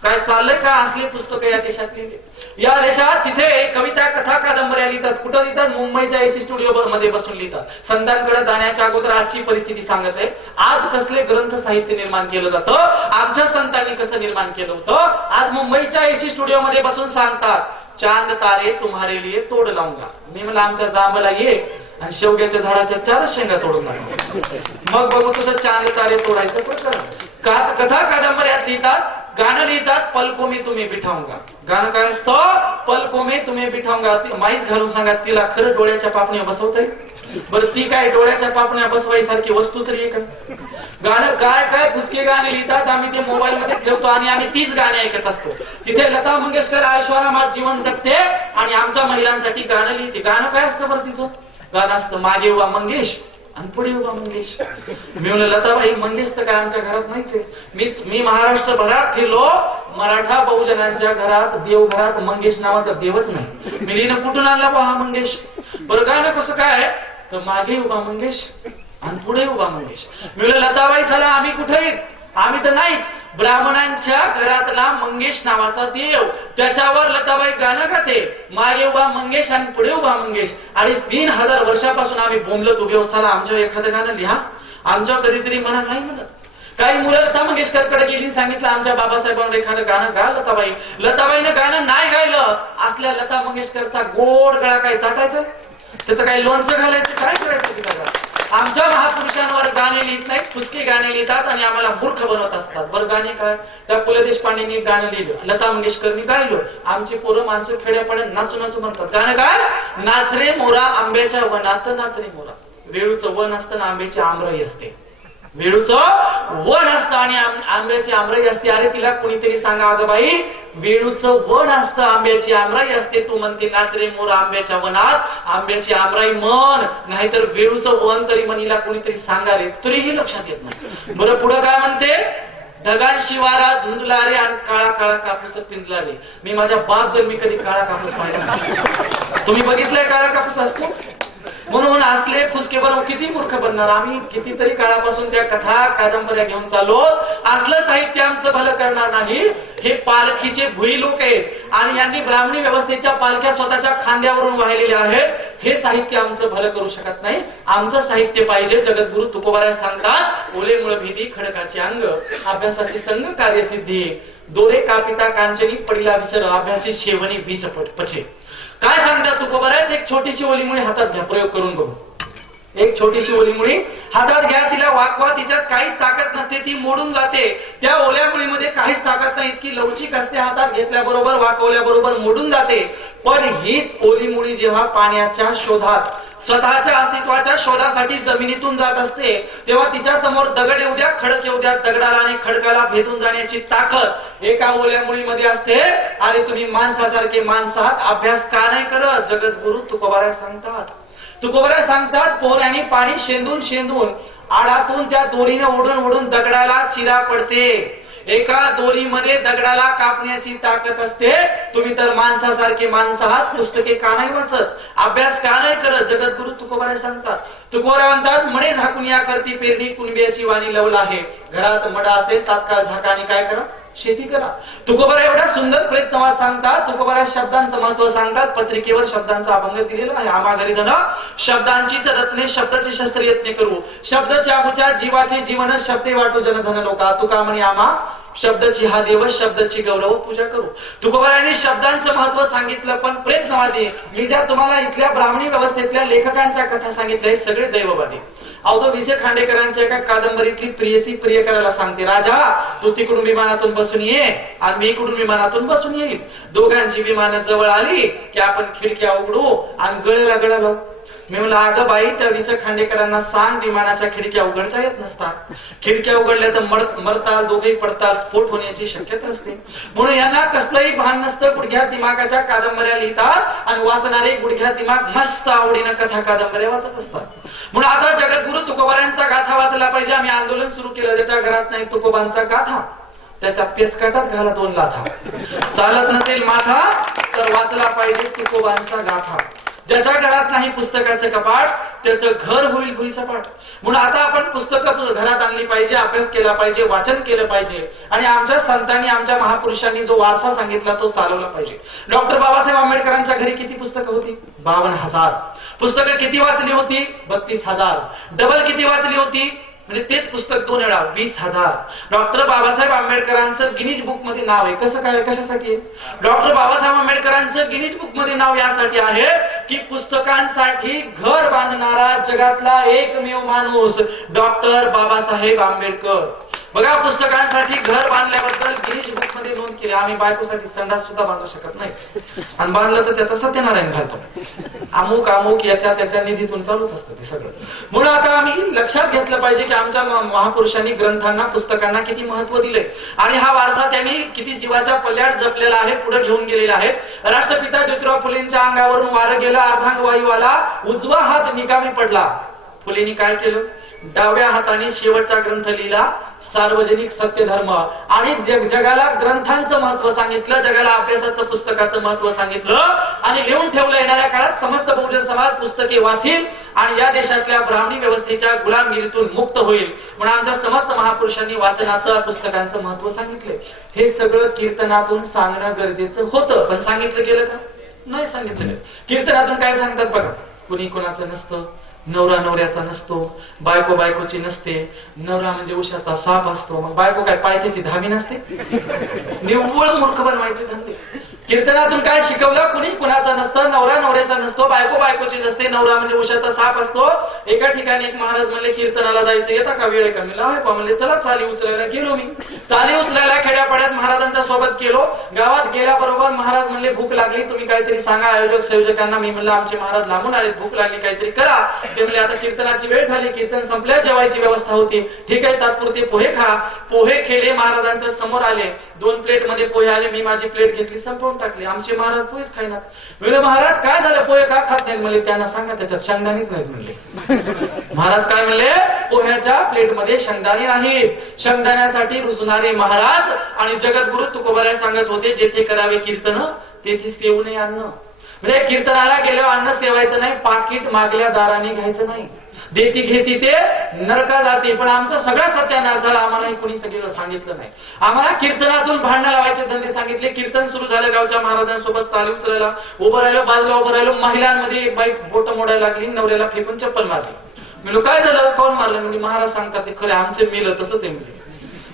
काय चाललंय का? असले पुस्तकं या देशात लिहिले. या देशात तिथे कविता कथा कादंबऱ्या लिहितात. कुठं लिहितात? मुंबईच्या एसी स्टुडिओ मध्ये बसून लिहितात. संतांकडे जाण्याच्या अगोदर आजची परिस्थिती सांगत आहे. आज कसले ग्रंथ साहित्य निर्माण केलं जातं, आमच्या संतांनी कसं निर्माण केलं होतं. आज मुंबईच्या एसी स्टुडिओ मध्ये बसून सांगतात चांद तारे तुम्हारे लिए तोड लावूंगा. मी म्हणलं आमच्या जांभला ये आणि शेवग्याच्या झाडाच्या 4 शेंगा तोडून लागला. मग बघू तुझं चांद तारे तोडायचं प्रकरण. कथा कादंबऱ्यात लिहितात. गाणं लिहितात पलको में तुम्ही बिठाऊंगा. गाणं काय असतं? पलको में तुम्ही बिठाऊंगा. माहीत घालून सांगा तिला खरं डोळ्याच्या पापण्या बसवताय? बरं ती काय डोळ्याच्या पापण्या बसवायसारखी वस्तू तरी आहे का? गाणं काय काय फुसके गाणे लिहितात. आम्ही ते मोबाईल मध्ये ठेवतो आणि आम्ही तीच गाणी ऐकत असतो. तिथे लता मंगेशकर ऐश्वर्यामात जीवन जगते आणि आमच्या महिलांसाठी गाणं लिहिते. गाणं काय असतं बरं तिचं? गाणं असतं मागे उभा मंगेश आणि पुढे उभा मंगेश. मी म्हणलं लताबाई मंगेश तर काय आमच्या घरात नाहीच आहे. मी महाराष्ट्रभरात फिरलो. मराठा बहुजनांच्या घरात देवघरात मंगेश नावाचा देवच नाही. मी लिहिणं कुठून आणला बा हा मंगेश? बरं गाणं कसं काय? तर मागे उभा मंगेश आणि पुढे उभा मंगेश. मी म्हणलं लताबाई चला आम्ही कुठे? आम्ही तर नाहीच. ब्राह्मणांच्या घरातला मंगेश नावाचा देव त्याच्यावर लताबाई गाणं गाते. मागे उभा मंगेश आणि पुढे उभा मंगेश. आणि 3000 वर्षापासून आम्ही बोंबलत उभे होसाला आमच्यावर एखादं गाणं लिहा. आमच्यावर कधीतरी म्हणा नाही म्हणत. काही मुलं लता मंगेशकरकडे गेली सांगितलं आमच्या बाबासाहेबांवर एखादं गाणं गा लताबाई. लताबाईनं गाणं नाही गायलं. असल्या लता मंगेशकरचा गोड गळा काय चाटायचं? त्याचं काही लोणचं घालायचं? काय करायचं तिला? आमच्या महापुरुषांवर गाणे लिहित नाहीत, पुस्तके गाणे लिहितात आणि आम्हाला मूर्ख बनवत असतात. बरं गाणे काय? त्या पु ल देशपांडेंनी गाणं लिहिलं, लता मंगेशकरनी गायलं. आमची पोरं माणसं खेड्यापाड्यात नाचू नाचू म्हणतात. गाणं काय? नाच रे मोरा आंब्याच्या वनात नाच रे मोरा. वेळूचं वन असतं ना आंब्याची आमराई असते. वेळूचं वन असतं आणि आंब्याची आमराई असते. अरे तिला कोणीतरी सांगा अगं बाई वेळूचं वन असतं आंब्याची आमराई असते. तू म्हणते नाच रे मोर आंब्याच्या वनात, आंब्याची आमराई म्हण नाहीतर वेळूचं वन तरी म्हणीला कोणीतरी सांगा रे. तरीही लक्षात येत नाही. बरं पुढं काय म्हणते? ढगां शिवारा झुंजला रे आणि काळा काळा कापूस पिंजला रे. मी माझ्या बाप जर मी कधी काळा कापूस पाहिला. तुम्ही बघितलंय काळा कापूस असतो? म्हणून असले फुसके बनवून किती मूर्ख बनणार आम्ही. कितीतरी काळापासून त्या कथा कादंबऱ्या घेऊन चाललो. असलं साहित्य आमचं भलं करणार नाही. हे पालखीचे भुई लोक आहेत आणि यांनी ब्राह्मणी व्यवस्थेच्या पालख्या स्वतःच्या खांद्यावरून वाहिलेल्या आहेत. हे साहित्य आमचं भलं करू शकत नाही. आमचं साहित्य पाहिजे. जगद्गुरु तुकोबाराय सांगतात ओले मुळ भीती खडकाचे अंग, अभ्यासाची संग कार्यसिद्धी, दोरे कापिता कांचनी पडिला विसर, अभ्यासी शेवणी वीस पचे. काय सांगतात तुकोबाराय? एक छोटीशी ओलीमुळे हातात घ्या, प्रयोग करून बघू. एक छोटीशी ओली मुळी हातात घ्या, तिला वाकवा, तिच्यात काहीच ताकद नसते, ती मोडून जाते. त्या ओल्या मुळीमध्ये काहीच ताकद नाही, इतकी लवचिक असते, हातात घेतल्याबरोबर वाकवल्याबरोबर मोडून जाते. पण हीच ओली मुळी जेव्हा पाण्याच्या शोधात, स्वतःच्या अस्तित्वाच्या शोधासाठी जमिनीतून जात असते, तेव्हा तिच्या समोर दगड येऊ द्या, खडक येऊ द्या, दगडाला आणि खडकाला भेदून जाण्याची ताकद एका ओल्या मुळीमध्ये असते. आणि तुम्ही माणसासारखे माणसात अभ्यास का नाही करत? जगद्गुरु तुकोबाराय सांगतात. तुकोबाराय सांगतात, पोहऱ्याने पाणी शेंदून शेंदून आडातून त्या दोरीने ओढून ओढून दगडाला चिरा पडते. एका दोरीमध्ये दगडाला कापण्याची ताकद असते. तुम्ही तर माणसासारखे माणसं आहात, पुस्तके का नाही वाचत? अभ्यास का नाही करत? जगद्गुरु तुकोबाराय सांगतात. तुकोबाराय म्हणतात, मडे झाकून या करती पेरणी कुणबियाची वाणी लवला आहे. घरात मडा असेल तात्काळ झाकाने काय करा? शेती करा. तुकोबाराय एवढा सुंदर प्रयत्नवाद सांगतात. तुकोबाराय शब्दांचं महत्व सांगतात. पत्रिकेवर शब्दांचा अभंग दिलेला आहे. आम्हा घरी धन शब्दांचीच रत्ने, शब्दाचे शस्त्र यत्ने करू. शब्द चाबूच्या जीवाचे जीवन, शब्दे वाटू जनधन लोका. तुका म्हणे आम्हा शब्दाची हा देव, शब्दाची गौरव पूजा करू. तुकोबारायांनी शब्दांचं महत्व सांगितलं. पण प्रेम समाधी मी ज्या तुम्हाला इथल्या ब्राह्मणी व्यवस्थेतल्या लेखकांच्या कथा सांगितल्या, सगळे दैववादी. अवधू विसे खांडेकरांच्या एका कादंबरीतली प्रियसी प्रियकराला सांगते, राजा तू तिकडून विमानातून बसून ये आणि मी इकडून विमानातून बसून येईल. दोघांची विमानं जवळ आली की आपण खिडक्या उघडू आणि गळ्याला गळा लावू. मी म्हणलं, अगं बाई, त्या विसे खांडेकरांना सांग विमानाच्या खिडक्या उघडता येत नसतात. खिडक्या उघडल्या तर मरताल, दोघेही पडताल, स्फोट होण्याची शक्यता असते. म्हणून यांना कसलंही भान नसतं. गुडघ्या दिमागाच्या कादंबऱ्या लिहितात आणि वाचणारे गुडघ्या दिमाग मस्त आवडीनं कथा कादंबऱ्या वाचत असतात. म्हणून आता जगद्गुरु तुकोबारायांचा गाथा वाचला पाहिजे. आम्ही आंदोलन सुरू केलं, ज्याच्या घरात नाही तुकोबांचा गाथा त्याच्या पेचकाटात घाला 2 लाथा. चालत नसेल माथा तर वाचला पाहिजे तुकोबांचा गाथा. ज्याच्या घरात नाही पुस्तकाचं कपाट त्याचं घर होईल भुईसपाट. म्हणून आता आपण पुस्तकं घरात आणली पाहिजे, अभ्यास केला पाहिजे, वाचन केलं पाहिजे आणि आमच्या संतांनी, आमच्या महापुरुषांनी जो वारसा सांगितला तो चालवला पाहिजे. डॉक्टर बाबासाहेब आंबेडकरांच्या घरी किती पुस्तकं होती? 52,000. पुस्तकं किती वाचली होती? 32,000. डबल किती वाचली होती? म्हणजे तेच पुस्तक 2 वेळा 20,000. डॉक्टर बाबासाहेब आंबेडकरांचं गिनीज बुक मध्ये नाव आहे. कसं काय? कशासाठी? डॉक्टर बाबासाहेब आंबेडकरांचं गिनीज बुक मध्ये नाव यासाठी आहे की पुस्तकांसाठी घर बांधणारा जगातला एकमेव माणूस डॉक्टर बाबासाहेब आंबेडकर. बघा, पुस्तकांसाठी घर बांधल्याबद्दल गिनीज बुक मध्ये नोंद केली. आम्ही बायकोसाठी संडास सुद्धा बांधू शकत नाही आणि बांधलं तर त्याचा सत्यनारायण घालतो. अमुक अमुक याच्या त्याच्या निधीतून चालूच असतं ते सगळं. म्हणून आता आम्ही लक्षात घेतलं पाहिजे की आमच्या महापुरुषांनी ग्रंथांना, पुस्तकांना किती महत्व दिले आणि हा वारसा त्यांनी किती जीवाच्या पल्ल्यात जपलेला आहे, पुढे घेऊन गेलेला आहे. राष्ट्रपिता ज्योतिराव फुलेंच्या अंगावरून वारं गेलं, अर्धांगवायू आला, उजवा हात निकामी पडला. फुलेंनी काय केलं? डाव्या हाताने शेवटचा ग्रंथ लिहिला, सार्वजनिक सत्यधर्म. आणि जगाला ग्रंथांचं महत्व सांगितलं, जगाला अभ्यासाचं, पुस्तकाचं महत्व सांगितलं आणि लिहून ठेवलं. येणाऱ्या काळात समस्त बहुजन समाज पुस्तके वाचील आणि या देशातल्या ब्राह्मणी व्यवस्थेच्या गुलामगिरीतून मुक्त होईल. म्हणून आमच्या समस्त महापुरुषांनी वाचनाचं, पुस्तकांचं महत्व सांगितले. हे सगळं कीर्तनातून सांगणं गरजेचं होतं, पण सांगितलं गेलं का? नाही सांगितलं गेलं. कीर्तनातून काय सांगतात बघा, कुणी कोणाचं नसतं, नवरा नवऱ्याचा नसतो, बायको बायकोची नसते, नवरा म्हणजे उशाचा साप असतो, मग बायको काय पायथ्याची धामी नसते. निव्वळ मूर्ख बनवायचे धंदे. कीर्तनातून काय शिकवलं? कुणी कुणाचा नसतं, नवरा नवऱ्याचा नसतो, बायको बायकोची नसते, नवरा म्हणजे उशाचा साप असतो. एका ठिकाणी एक महाराज म्हणले, कीर्तनाला जायचं, येता का? वेळ का? मी म्हणले, चला चाली उचलायला. गेलो मी. चाली उचलायला खेड्यापाड्यात महाराजांच्या सोबत गेलो. गावात गेल्याबरोबर महाराज म्हणले, भूक लागली, तुम्ही काहीतरी सांगा आयोजक संयोजकांना. मी म्हणलं, आमचे महाराज लांबून आले, भूक लागली, काहीतरी करा. ते म्हणले, आता कीर्तनाची वेळ झाली, कीर्तन संपल्या, जेवायची व्यवस्था होती. ठीक आहे, तात्पुरते पोहे खा. पोहे खेळे, महाराजांच्या समोर आले. 2 प्लेट मध्ये पोहे आले. मी माझी प्लेट घेतली, संपवून टाकली. आमचे महाराज पोहेच खायनात. म्हणले, महाराज काय झालं, पोहे का खात नाहीत? म्हणले, त्यांना सांगा त्याच्यात शेंगदाणेच नाहीत. म्हणले महाराज काय म्हणले? पोह्याच्या प्लेटमध्ये शेंगदाणे नाहीत. शेंगदाण्यासाठी रुजणारे महाराज आणि जगद्गुरु तुकोबाराय सांगत होते, जेथे करावे कीर्तन तेथे सेवू नये अन्न. म्हणजे कीर्तनाला गेल्यावर अन्न सेवायचं नाही, पाकिट मागल्या दाराने घ्यायचं नाही. देती घेती ते नरका जाते. पण आमचा सगळा सत्यानाश झाला. आम्हालाही कुणी सगळं सांगितलं नाही. आम्हाला कीर्तनातून भांडणं लावायचे धंदे सांगितले. कीर्तन सुरू झालं, गावच्या महाराजांसोबत चाली उचलायला उभं राहिलो, बाजूला उभं राहिलो. महिलांमध्ये एक बाई बोट मोडायला लागली, नवऱ्याला फेकून चप्पल मारली. म्हणलो, काय झालं? कोण मारलं? म्हणजे महाराज सांगतात, ते खरे आमचे मेलं तसंच आहे.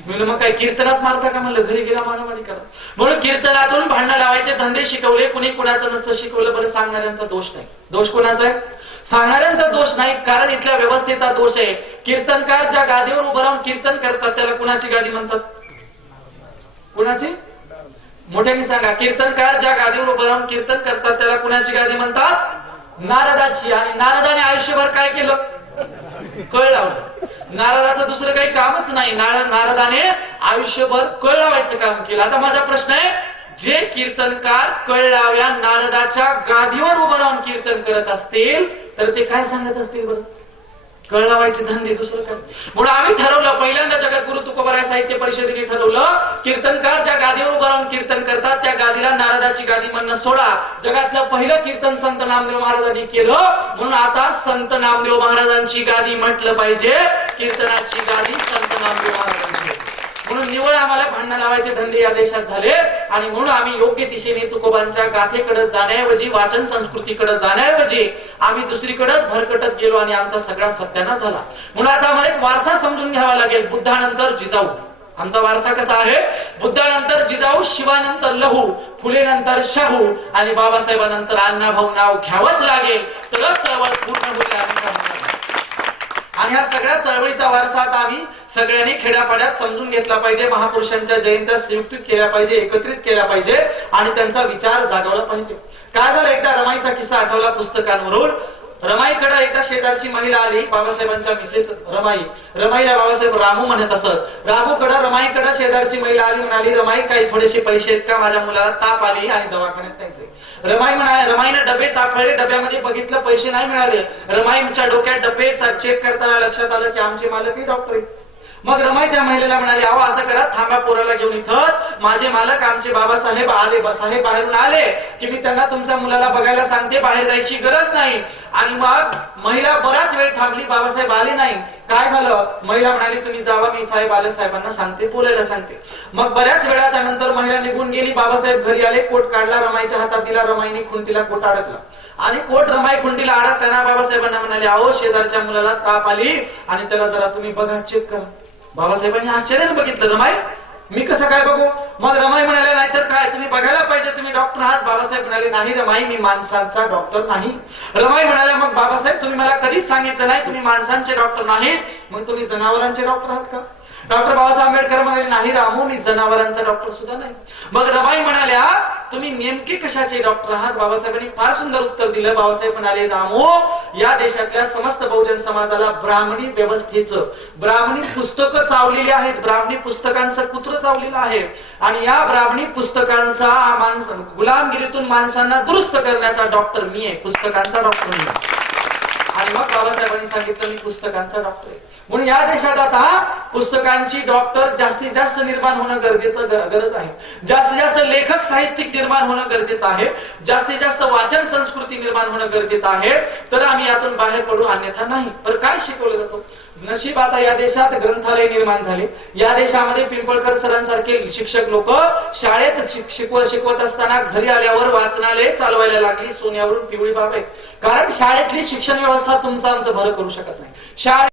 म्हणजे मग काय कीर्तनात मारता का? म्हणलं, घरी गेला मारामारी करा. म्हणून कीर्तनातून भांडणं लावायचे धंदे शिकवले. कुणी कुणाचं नसतं शिकवलं. बरं, सांगणाऱ्यांचा दोष नाही. दोष कोणाचा आहे? सांगणाऱ्यांचा दोष नाही, कारण इथल्या व्यवस्थेचा दोष आहे. कीर्तनकार ज्या गादीवर उभं राहून कीर्तन करतात त्याला कुणाची गादी म्हणतात? कुणाची? मोठ्याने सांगा. कीर्तनकार ज्या गादीवर उभं राहून कीर्तन करतात त्याला कुणाची गादी म्हणतात? नारदाची. आणि नारदाने आयुष्यभर काय केलं? कळ लावलं. नारदाचं दुसरं काही कामच नाही. नारदाने आयुष्यभर कळ लावायचं काम केलं. आता माझा प्रश्न आहे, जे कीर्तनकार कळ लावल्या नारदाच्या गादीवर उभं राहून कीर्तन करत असतील तर ते काय सांगत असतील बरं? कळ लावायचे धंदे, दुसरं काय. म्हणून आम्ही ठरवलं, पहिल्यांदा जगद्गुरु तुकोबाराय साहित्य परिषदेने ठरवलं, कीर्तनकार ज्या गादीवर उभं राहून कीर्तन करतात त्या गादीला नारदाची गादी म्हणणं सोडा. जगातलं पहिलं कीर्तन संत नामदेव महाराजांनी केलं, म्हणून आता संत नामदेव महाराजांची गादी म्हटलं पाहिजे. कीर्तनाची गादी संत नामदेव महाराजांची. म्हणून निवळ आम्हाला भांडणं लावायचे धंदे या देशात झाले. आणि म्हणून आम्ही योग्य दिशेने तुकोबांच्या गाथेकडे जाण्याऐवजी, वाचन संस्कृतीकडे जाण्याऐवजी आम्ही दुसरीकडे भरकटत गेलो आणि आमचा सगळा सत्यानाश झाला. म्हणून आता आम्हाला एक वारसा समजून घ्यावा लागेल. बुद्धानंतर जिजाऊ. आमचा वारसा कसा आहे? बुद्धानंतर जिजाऊ, शिवानंतर लहू, फुलेनंतर शाहू आणि बाबासाहेबांनंतर अण्णाभाऊ नाव घ्यावंच लागेल, तरच चळवळ पूर्ण होईल. आणि ह्या सगळ्या चळवळीचा वारसा आता आम्ही सगळ्यांनी खेड्यापाड्यात समजून घेतला पाहिजे. महापुरुषांच्या जयंत्या संयुक्तित केल्या पाहिजे, एकत्रित केल्या पाहिजे आणि त्यांचा विचार जागवला पाहिजे. काय झालं, एकदा रमाईचा किस्सा आठवला पुस्तकांवरून. रमाईकडे एकदा शेजारची महिला आली, बाबासाहेबांच्या मिसेस रमाईला बाबासाहेब रामू म्हणत असत. रामूकडे रमाईकडे शेजारची महिला आली, म्हणाली, रमाई काही थोडेसे पैसे आहेत का? माझ्या मुलाला ताप आली आणि दवाखान्यात जायचंय. रमाईने डबे तापले, डब्यामध्ये बघितलं पैसे नाही मिळाले. रमाईच्या डोक्यात डबे चेक करताना लक्षात आलं की आमचे मालकही डॉक्टर आहेत. मग रमाई त्या महिलेला म्हणाली, अहो असं करा, थांबा पोराला घेऊन इथं, माझे मालक आमचे बाबासाहेब आले, साहेब बाहेरून आले की मी त्यांना तुमच्या मुलाला बघायला सांगते, बाहेर जायची गरज नाही. आणि मग महिला बराच वेळ थांबली, बाबासाहेब आले नाही. काय झालं? महिला म्हणाली, तुम्ही जावा, मी साहेब आले, साहेबांना सांगते, बोलायला सांगते. मग बऱ्याच वेळाच्या नंतर महिला निघून गेली. बाबासाहेब घरी आले, कोट काढला, रमाईच्या हातात दिला. रमाईने खुंटीला कोट अडकला आणि कोट रमाई खुंटीला अडकताना बाबासाहेबांना म्हणाले, अहो शेजारच्या मुलाला ताप आली आणि त्याला जरा तुम्ही बघा, चेक करा. बाबासाहेबांनी आश्चर्याने बघितलं, रमाई मी कसं काय बघू? मग रमाई म्हणाले, नाहीतर काय, तुम्ही बघायला पाहिजे, तुम्ही डॉक्टर आहात. बाबासाहेब म्हणाले, नाही रमाई, मी माणसांचा डॉक्टर नाही. रमाई म्हणाले, मग बाबासाहेब तुम्ही मला कधीच सांगितलं नाही तुम्ही माणसांचे डॉक्टर नाहीत, मग तुम्ही जनावरांचे डॉक्टर आहात का? डॉक्टर बाबासाहेब आंबेडकर म्हणाले, नाही रामू, मी जनावरांचा डॉक्टर सुद्धा नाही. मग रमाई म्हणाल्या, तुम्ही नेमके कशाचे डॉक्टर आहात? बाबासाहेबांनी फार सुंदर उत्तर दिलं. बाबासाहेब म्हणाले, रामू, या देशातल्या समस्त बहुजन समाजाला ब्राह्मणी व्यवस्थेचं, ब्राह्मणी पुस्तकं चावलेली आहेत, ब्राह्मणी पुस्तकांचं कुत्र चावलेलं आहे आणि या ब्राह्मणी पुस्तकांचा गुलामगिरीतून माणसांना दुरुस्त करण्याचा डॉक्टर मी आहे, पुस्तकांचा डॉक्टर मी. आणि मग बाबासाहेबांनी सांगितलं, मी पुस्तकांचा डॉक्टर आहे. म्हणून या देशात आता पुस्तकांची डॉक्टर जास्तीत जास्त निर्माण होणं गरज आहे. जास्तीत जास्त लेखक साहित्यिक निर्माण होणं गरजेचं आहे. जास्तीत जास्त वाचन संस्कृती निर्माण होणं गरजेचं आहे. तर आम्ही यातून बाहेर पडू, अन्यथा नाही. तर काय शिकवलं जातं? नशीब आता या देशात ग्रंथालय निर्माण झाले. या देशामध्ये पिंपळकर सरांसारखे शिक्षक लोक शाळेत शिकवत असताना घरी आल्यावर वाचनालय चालवायला लागली. सोन्यावरून पिवळी बाब आहे. कारण शाळेतली शिक्षण व्यवस्था तुमचं आमचं भर करू शकत नाही.